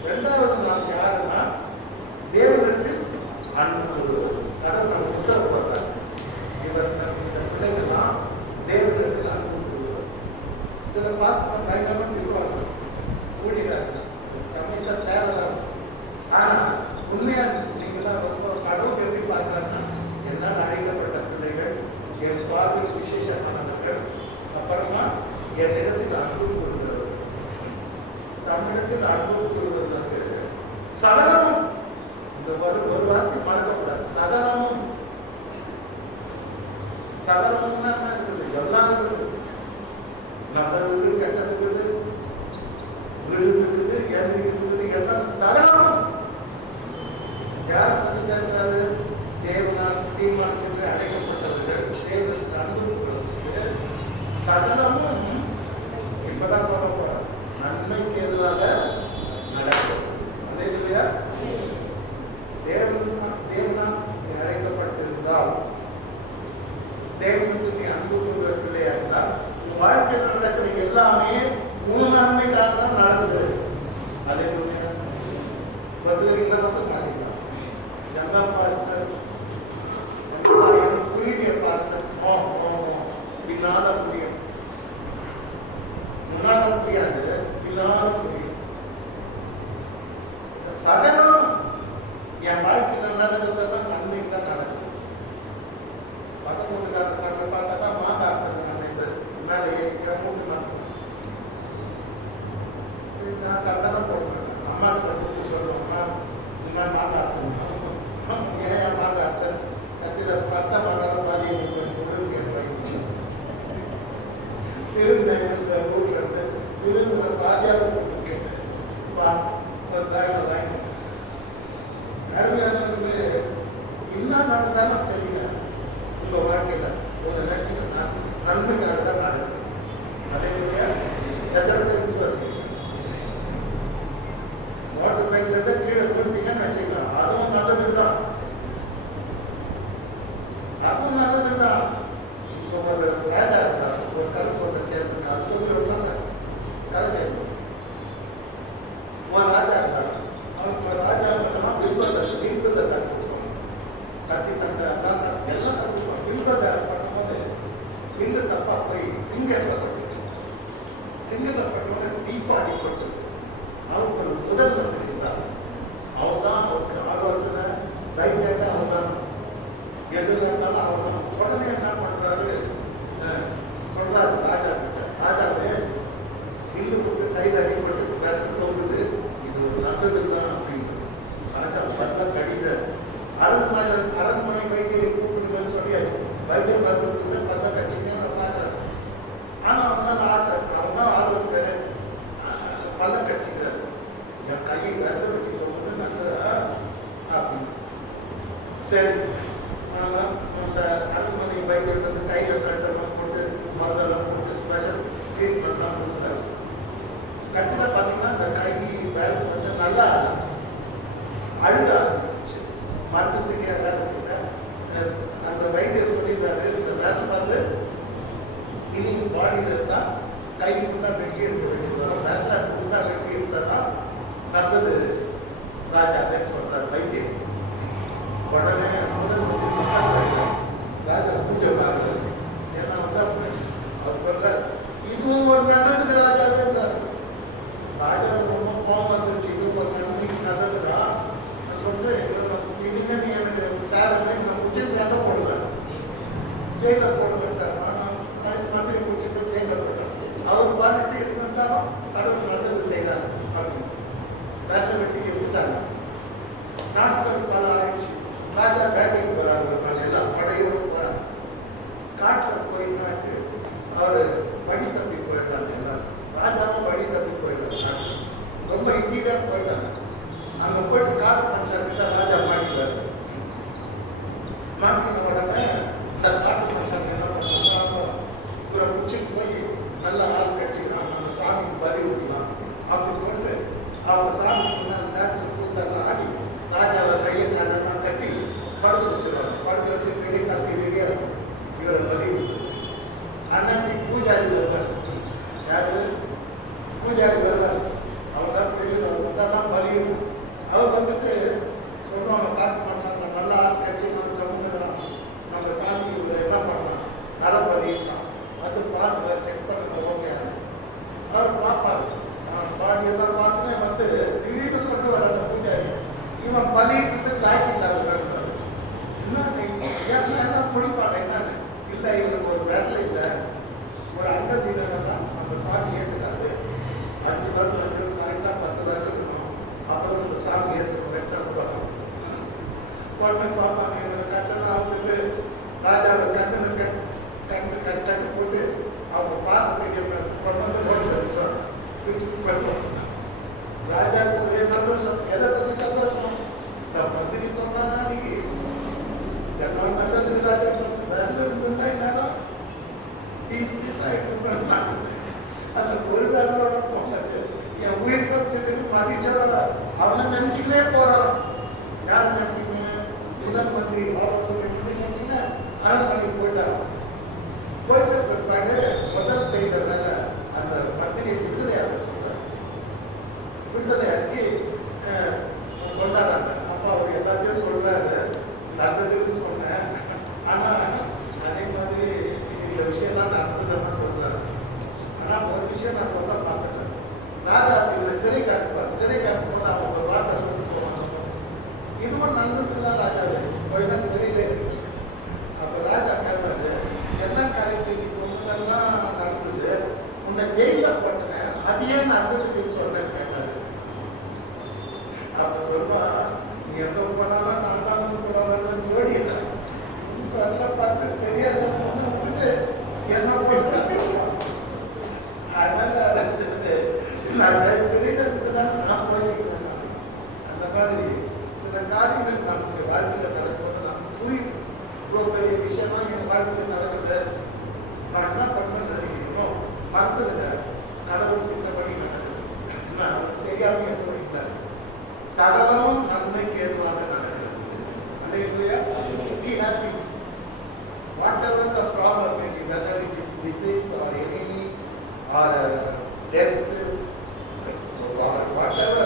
இரண்டாவது, நாம் யாருன்னா தேவனிடத்தில் அன்பு கூறுவோம். கடவுள் நம்ம உத்தரவு போடுறார், இவர் இந்த பிள்ளைகள்லாம் தேவனிடத்தில் அன்பு கூறுவோம். சில பாசம் பயங்கரமா திருவாங்க, கூடினாங்க, சமயத்தில் தேவைதான். ஆனா உண்மையா நீங்களாம் ரொம்ப கடவுள் எப்படி பார்க்கறாங்கன்னா, என்னால் அழைக்கப்பட்ட பிள்ளைகள், என் பார்வையில் விசேஷமானவர்கள், அப்புறமா என் இடத்தில் அன்பு கூறுகிறவர்கள். சகலமும், இந்த ஒரு வார்த்தை மறக்கக்கூடாது. சகலமும், சகலமும்னா என்ன இருக்குது? எல்லாம் இருக்குது. நல்லது கெட்டது இருக்குது, விழுது இருக்குது, எது இருக்குது, எல்லாம் சகலமும். யார் பத்தி பேசுறாரு? தேவனால் தீர்மானத்திற்கு அழைக்கப்பட்டவர்கள், தேவனுக்கு அனுபவப்படுவதற்கு சகலமும் இப்பதான் சொல்ல போறேன், நன்மைக்கு எதிராக நடக்கும். அதே இல்லையா? தேவனால் அழைக்கப்பட்டிருந்தால், தேவனுக்கு நீ அன்பு கூறுகிற பிள்ளையா இருந்தால், உன் வாழ்க்கையில் நடக்கிற எல்லாமே உன் நன்மைக்காக தான் நடக்குது. அதே இல்லையா? பத்துவீங்களா வந்து மாட்டிக்கலாம். என்ன பாஸ்டர், புரியுதிய பாஸ்டர், பின்னால புரியும். முன்னால புரியாது, பின்னால புரியும். சகலம் என் வாழ்க்கையில் நடந்ததெல்லாம் நன்மைக்கு தான் நடக்கும். பக்கத்து வீட்டுக்கார சண்டை பார்த்தாக்கா மாதாட்டம் நினைத்து மேலே ஏறிக்க நான் சண்டை போடுறேன். அம்மா கிட்ட சொல்லுவேன், இந்த மாதிரி மாதாட்டம் ஏன் மாதாட்டம் கட்சியில் 10 மணி பதிய திருநெல்வேலி ஊருக்கு திருநெல்வேலி ராஜாவை கேட்டேன். இன்னும் நடந்தாலும் சரிங்க. உங்க வாழ்க்கையில உங்க நினைச்சுக்கிட்டா நன்மைக்காக தான் நடக்கும். அதே எத்தனை விசுவாசி மோட்டர் பைக்ல இருந்து கீழே விழுந்தீங்கன்னு வச்சுக்கலாம், அதுவும் நல்லதுதான், அதுவும் நல்லதுதான். இப்போ ஒரு ராஜா இருந்தார், ஒரு கதை சொல்றேன் கேட்குங்க, அது சொல்லி ரொம்ப கதை கேட்கும். ஒரு ராஜா இருந்தார், அவருக்கு ராஜா வில்பத்தை கற்றுக்கணும், கத்தி சண்டை எல்லாம் கற்றுக்கணும். வில்பத்தை பண்ணும்போது வில்லு தப்பா போய் திங்கர்ல பட்டுச்சு. திங்கர்ல பட்டோட டீப்பா அடிப்பட்டு அவருக்கு ஒரு முதல் மந்திரி இருந்தார். அவர் தான் அவருக்கு ஆலோசனை, ரைட் ஹேண்ட் அவர் தான், எதில் இருந்தாலும் அவர் தான். உடனே என்ன பண்றாரு, சொல்றாரு ராஜா கிட்ட, ராஜாவே வில்லு போட்டு கையில் அடிப்பட்டு கருத்து தோன்றுது, இது ஒரு நல்லது தான் அப்படின்னு. ராஜா சட்டை கடிக்கிறார். அரண்மனை வைத்தியரை கூப்பிடுங்கன்னு சொல்லியாச்சு. வைத்தியம் பார்த்து பல்ல கட்சிங்க பார்க்குறாரு. ஆனால் அவங்களால ஆசை, அவங்க ஆலோசனை பல்ல கட்சிக்கிறார். என் கையை வேலை வெட்டி தோணுது நல்லதா அப்படின்னு. சரி, அந்த அரண்மனை வைத்தியர் வந்து கையில் கட்டெல்லாம் போட்டு மருந்தெல்லாம் போட்டு ஸ்பெஷல் ட்ரீட்மெண்ட்லாம் கொடுக்குறாரு. கட்சியில் பார்த்தீங்கன்னா அந்த கை வேலை வந்து நல்லா அழுக ஆரம்பிச்சிச்சு. மருந்து சரியா வேலை செய்ய அந்த வைத்தியர் சொல்லியிருந்தாரு, இந்த வேலை வந்து இனி பாடியில் இருந்தால் கை ஃபுல்லாக வெட்டி எடுக்க வேண்டியது வரும், வேலை ஃபுல்லாக வெட்டி எடுத்தால் தான் நல்லது ராஜாவே சொல்றார் வைத்தியர். உடனே ராஜா பூஜை பார்க்கறது, ஏன்னா வந்து அவர் சொல்றார், இதுவும் ஒரு நல்லதுக்கு ராஜாவேன்றார். ராஜா ரொம்ப கோபம் வந்துருச்சு, இது ஒரு நன்மைக்கு நல்லதுதான் சொல்லிட்டு, இதுமே நீ எனக்கு தேவை, நான் உச்சில் கேட்ட போடுவேன், ஜெயிலில் போடுவேன்ட்டார். மந்திரி பிடிச்சிட்டு ஜெயிலில் போட்டார். அவர் பாலிசி இருந்தாலும் கடவுள் நல்லது செய்யறாரு அப்படின்னு வேலை வெட்டி எடுத்துட்டாங்க. நாட்டுக்கு பல ஆரம்பிச்சு ராஜா வேட்டைக்கு போறாரு. ஒரு நாள் எல்லாம் படையோடு போறாரு. காட்டில் போயிட்டாச்சு, அவர் வழி தப்பி போயிட்டாங்க. எல்லாம் ராஜாவும் வழி தப்பி போயிட்டாங்க, ரொம்ப இண்டியாக போயிட்டாங்க. அங்கே போயிட்டு காட்டு மனுஷன்கிட்ட ராஜா மாட்டிட்டாரு. மாட்டின உடனே இந்த காட்டு மனுஷன் என்ன பண்ணுறாங்க, இவரை பிடிச்சிட்டு போய் நல்ல ஆள் கட்சிக்கலாம், நம்ம சாமிக்கு பலி ஊட்டலாம் அப்படின்னு சொல்லிட்டு அவங்க சாமி டான்ஸ் கூத்தெல்லாம் ஆடி ராஜாவை கையை காலெல்லாம் கட்டி படுக்க வச்சிருவாங்க. படுக்க வச்சு பெரிய காத்தி ரெடியா இருக்கும், இவரை பலி விட்டு. அன்னைக்கு பூஜாரி வருவார். யாரு பூஜாரி வருவார், அவங்க தான் தெரியுது, அவங்க தான் பலியும். அவர் வந்துட்டு சொல்லுவாங்க, காட்டு மாட்டாங்க நல்லா கட்சி சொல்லுங்கிறான், நம்ம சாமி இவரை என்ன பண்ணலாம், நல்லா பண்ணிடலாம், வந்து பாருங்க செக் பண்ணுங்க, ஓகே. அவர் பார்ப்பாரு, பாடி எல்லாம் பார்த்துனே வந்து திடீர்னு சொல்லிட்டு வர அந்த பூஜாரி, இவன் பண்ணிட்டு லாய்க்கு இல்லாத என்ன பிடிப்பாங்க என்னன்னு இல்லை, இவருக்கு ஒரு வேலை இல்லை, ஒரு அங்க தீரம் நம்ம சாமி ஏற்றுக்காது, 5 நினைச்சுக்கிட்டே போறோம். யாரும் நினைச்சுக்கீங்க? முதல் மந்திரி ஆலோசனை நினைச்சீங்க அரண்மனைக்கு போயிட்டாங்க. போயிட்ட பிற்பாடு முதல் செய்த வேலை அந்த மந்திரியை விடுதலையாக சொல்றாங்க. விடுதலையாக்கி கொண்டாடுறாங்க. அப்பா அவர் எல்லாத்தையும் சொல்றாரு, நடந்ததுன்னு சொன்னேன், ஆனா அதே மாதிரி இந்த விஷயம்லாம் நடந்ததுன்னு சொல்றாரு. ஆனா ஒரு விஷயம் நான் சொல்ல பார்க்கல. ராஜா இவரை சிறை காட்டுவார். சிறை காட்டும் போது அவங்க ஒரு வார்த்தை போவாங்க, இதுவும் நல்லதுக்கு தான் ராஜாவே, கொஞ்ச நாள் சிறையிலே இருக்கு. அப்ப ராஜா கேட்பாரு, என்ன காரியத்தை நீ சொன்னதெல்லாம் நடந்தது, உன்னை ஜெயில போட்டேன், அது ஏன் நல்லதுக்கு சொன்னேன்னு கேட்டாரு. அப்ப சொல்வா, நீ எங்க போனாலும் நான் தான் போனாலும் ஜோடி இல்லை, அதெல்லாம் பார்த்து சரியா போட்டு என்ன போட்டு அதனால சிறையில இருந்ததுனால நான் போச்சுக்கிறேன். அந்த மாதிரி சில காரியங்கள் நமக்கு வாழ்க்கையில் நடக்கும்போது நமக்கு புரியும், இவ்வளோ பெரிய விஷயமா என் வாழ்க்கையில் நடக்குது, நான் என்ன பண்ணணும்னு நினைக்கிறோம், மறந்துடுங்க, கடவுள் சித்தப்படி நடக்குது, நான் தெரியாம சொல்லிட்டாரு, சகலமும் நன்மைக்கு ஏதுவாக நடக்கிறது. அல்லேலூயா. Be happy. Whatever the problem may be, whether it is disease or enemy or death or whatever,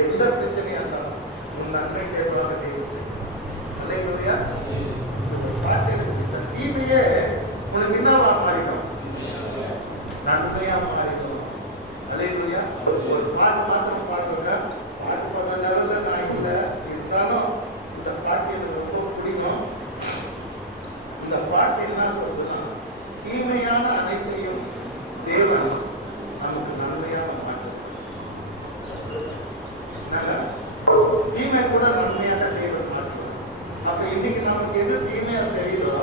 எந்த பிரச்சனையா இருந்தாலும் உன் நன்மைக்கு ஏதுவாக தேவை செய்யும். அல்லேலூயா. தீமையே உனக்கு என்னவா மாறிடும்? நன்மையா மாறிடும். அல்லேலூயா. ஒரு பாட்டு மாத்திரம் பாடுங்க, பாட்டு பாடுற லெவலில் நான் இல்லை, இருந்தாலும் இந்த பாட்டு எனக்கு ரொம்ப பிடிக்கும். இந்த பாட்டு என்ன சொல்றதுன்னா, தீமையான அனைத்தையும் தேவன் நமக்கு நன்மையாக மாற்றும். தீமை கூட நன்மையாக தேவன் மாற்றுவார். அப்ப இன்னைக்கு நமக்கு எது தீமையா தெரியுதோ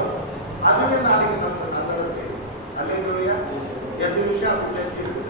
அதுவே நாளைக்கு நமக்கு நல்லது தெரியும். அல்லேலூயா. எது விஷயம் அப்படி தெரியுது.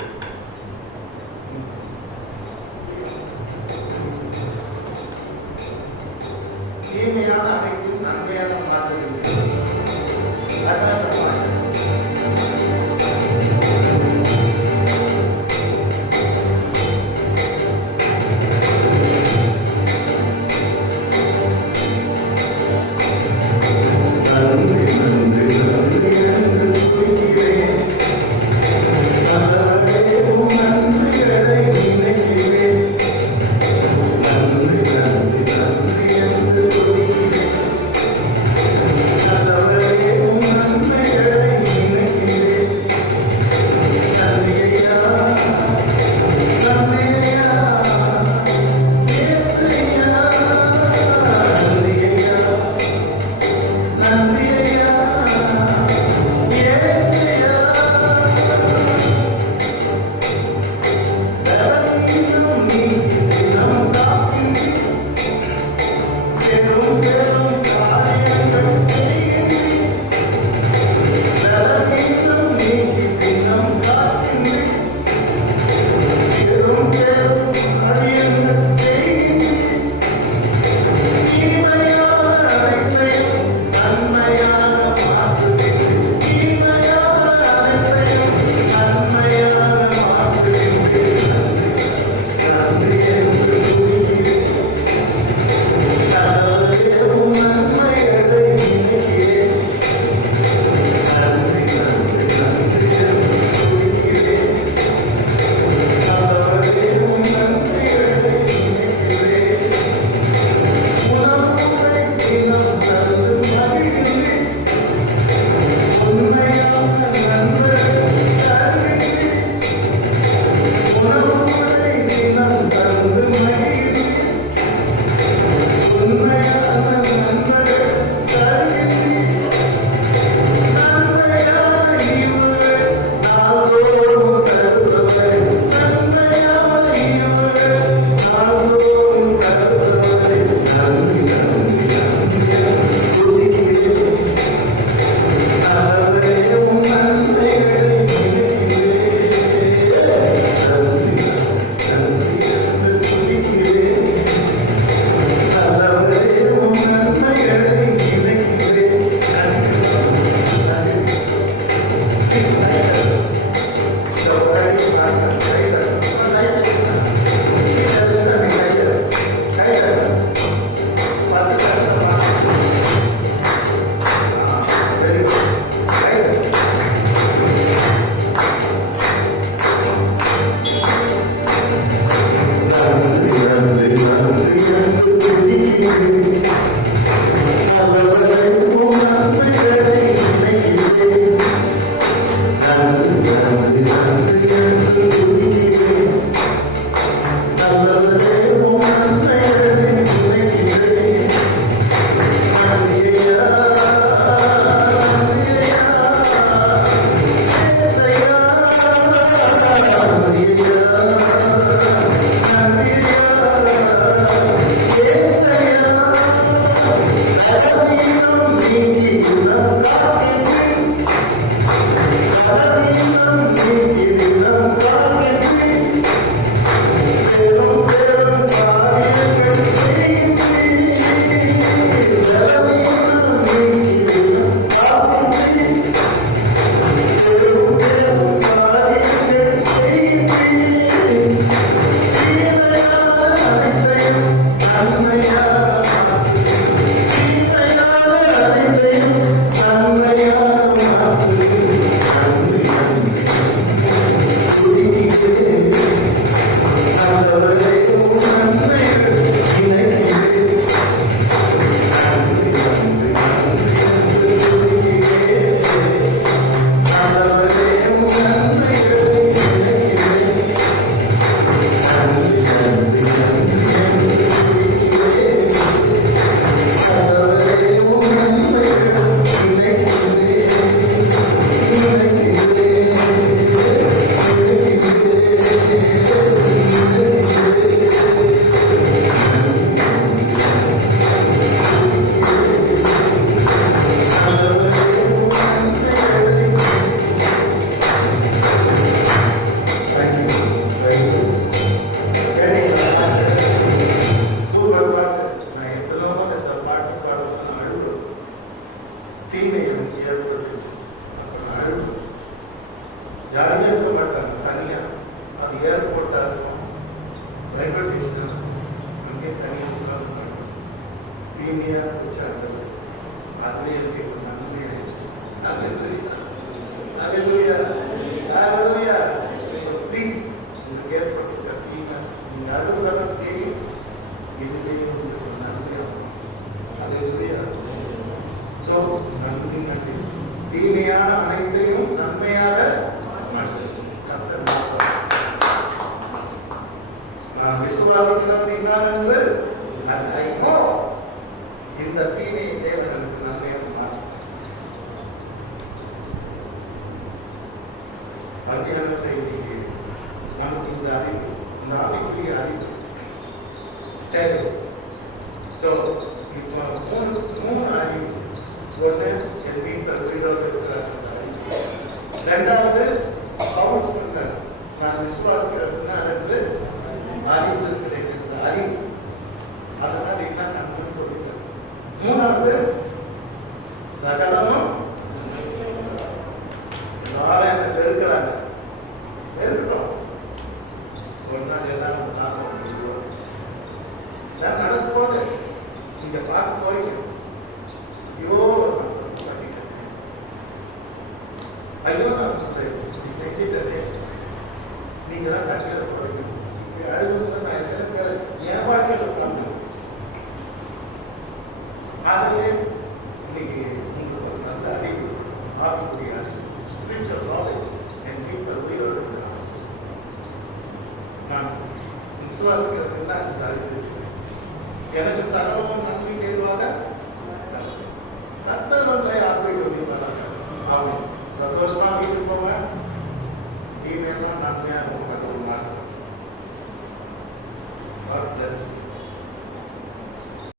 ஏர்போர்ட்டா இருக்கும், ரயில்வே ஸ்டேஷன், அங்கே தனியாக உட்கார்ந்து தீமையா வச்சாங்க. அதுவே இருக்கு நன்மை ஆயிடுச்சு. Hallelujah. Hallelujah. So please, உங்களுக்கு ஏற்பட்ட தீமை நீங்க அலுவலகம் தெரியும், இதுவே உங்களுக்கு நன்மையாகும். Hallelujah. So நன்றி நன்றி. தீமையான அனைத்தையும் நன்மையாக கர்த்தர் மாற்றுவார். நான் விசுவாசிக்கிறேன் அப்படின்னா என்று இந்த தீமையை தேவன் எனக்கு நன்மையாக மாற்ற அஞ்ஞானத்தை நீங்க நமக்கு இந்த அறிவு, இந்த ஆவிக்குரிய அறிவு தேவை. ஸோ இப்போ மூணு அறிவு. ஒன்று, என் வீட்டில் உயிரோடு இருக்கிற அறிவு. ரெண்டாவது, பவுல் சொன்னார், நான் விசுவாசிக்கிறேன்னா என்று அறிவு கிடைக்கின்ற அறிவு. அதனால் என்ன நான் முன்போகிறேன். மூணாவது, சகலமும் எல்லாரும் என்ன வெறுக்கிறாங்க, வெறுக்கிறோம். ஒரு நாள் எல்லாரும் எல்லாம் நடக்கும் போது நீங்க பார்க்க போறீங்க, ஐயோ ஐயோ நான் செஞ்சுட்டே நீங்க தான் கட்டில போறீங்க. அழுது நான் எத்தனை பேர் என் வாழ்க்கையில் உட்கார்ந்து. ஆகவே இன்னைக்கு உங்களுக்கு ஒரு நல்ல அறிவு, ஆகக்கூடிய அறிவு, ஸ்பிரிச்சுவல் நாலேஜ் என் வீட்டில் உயிரோடு இருக்கிறான். நான் விசுவாசிக்கிறதுன்னா இந்த அறிவு எனக்கு சகலமும்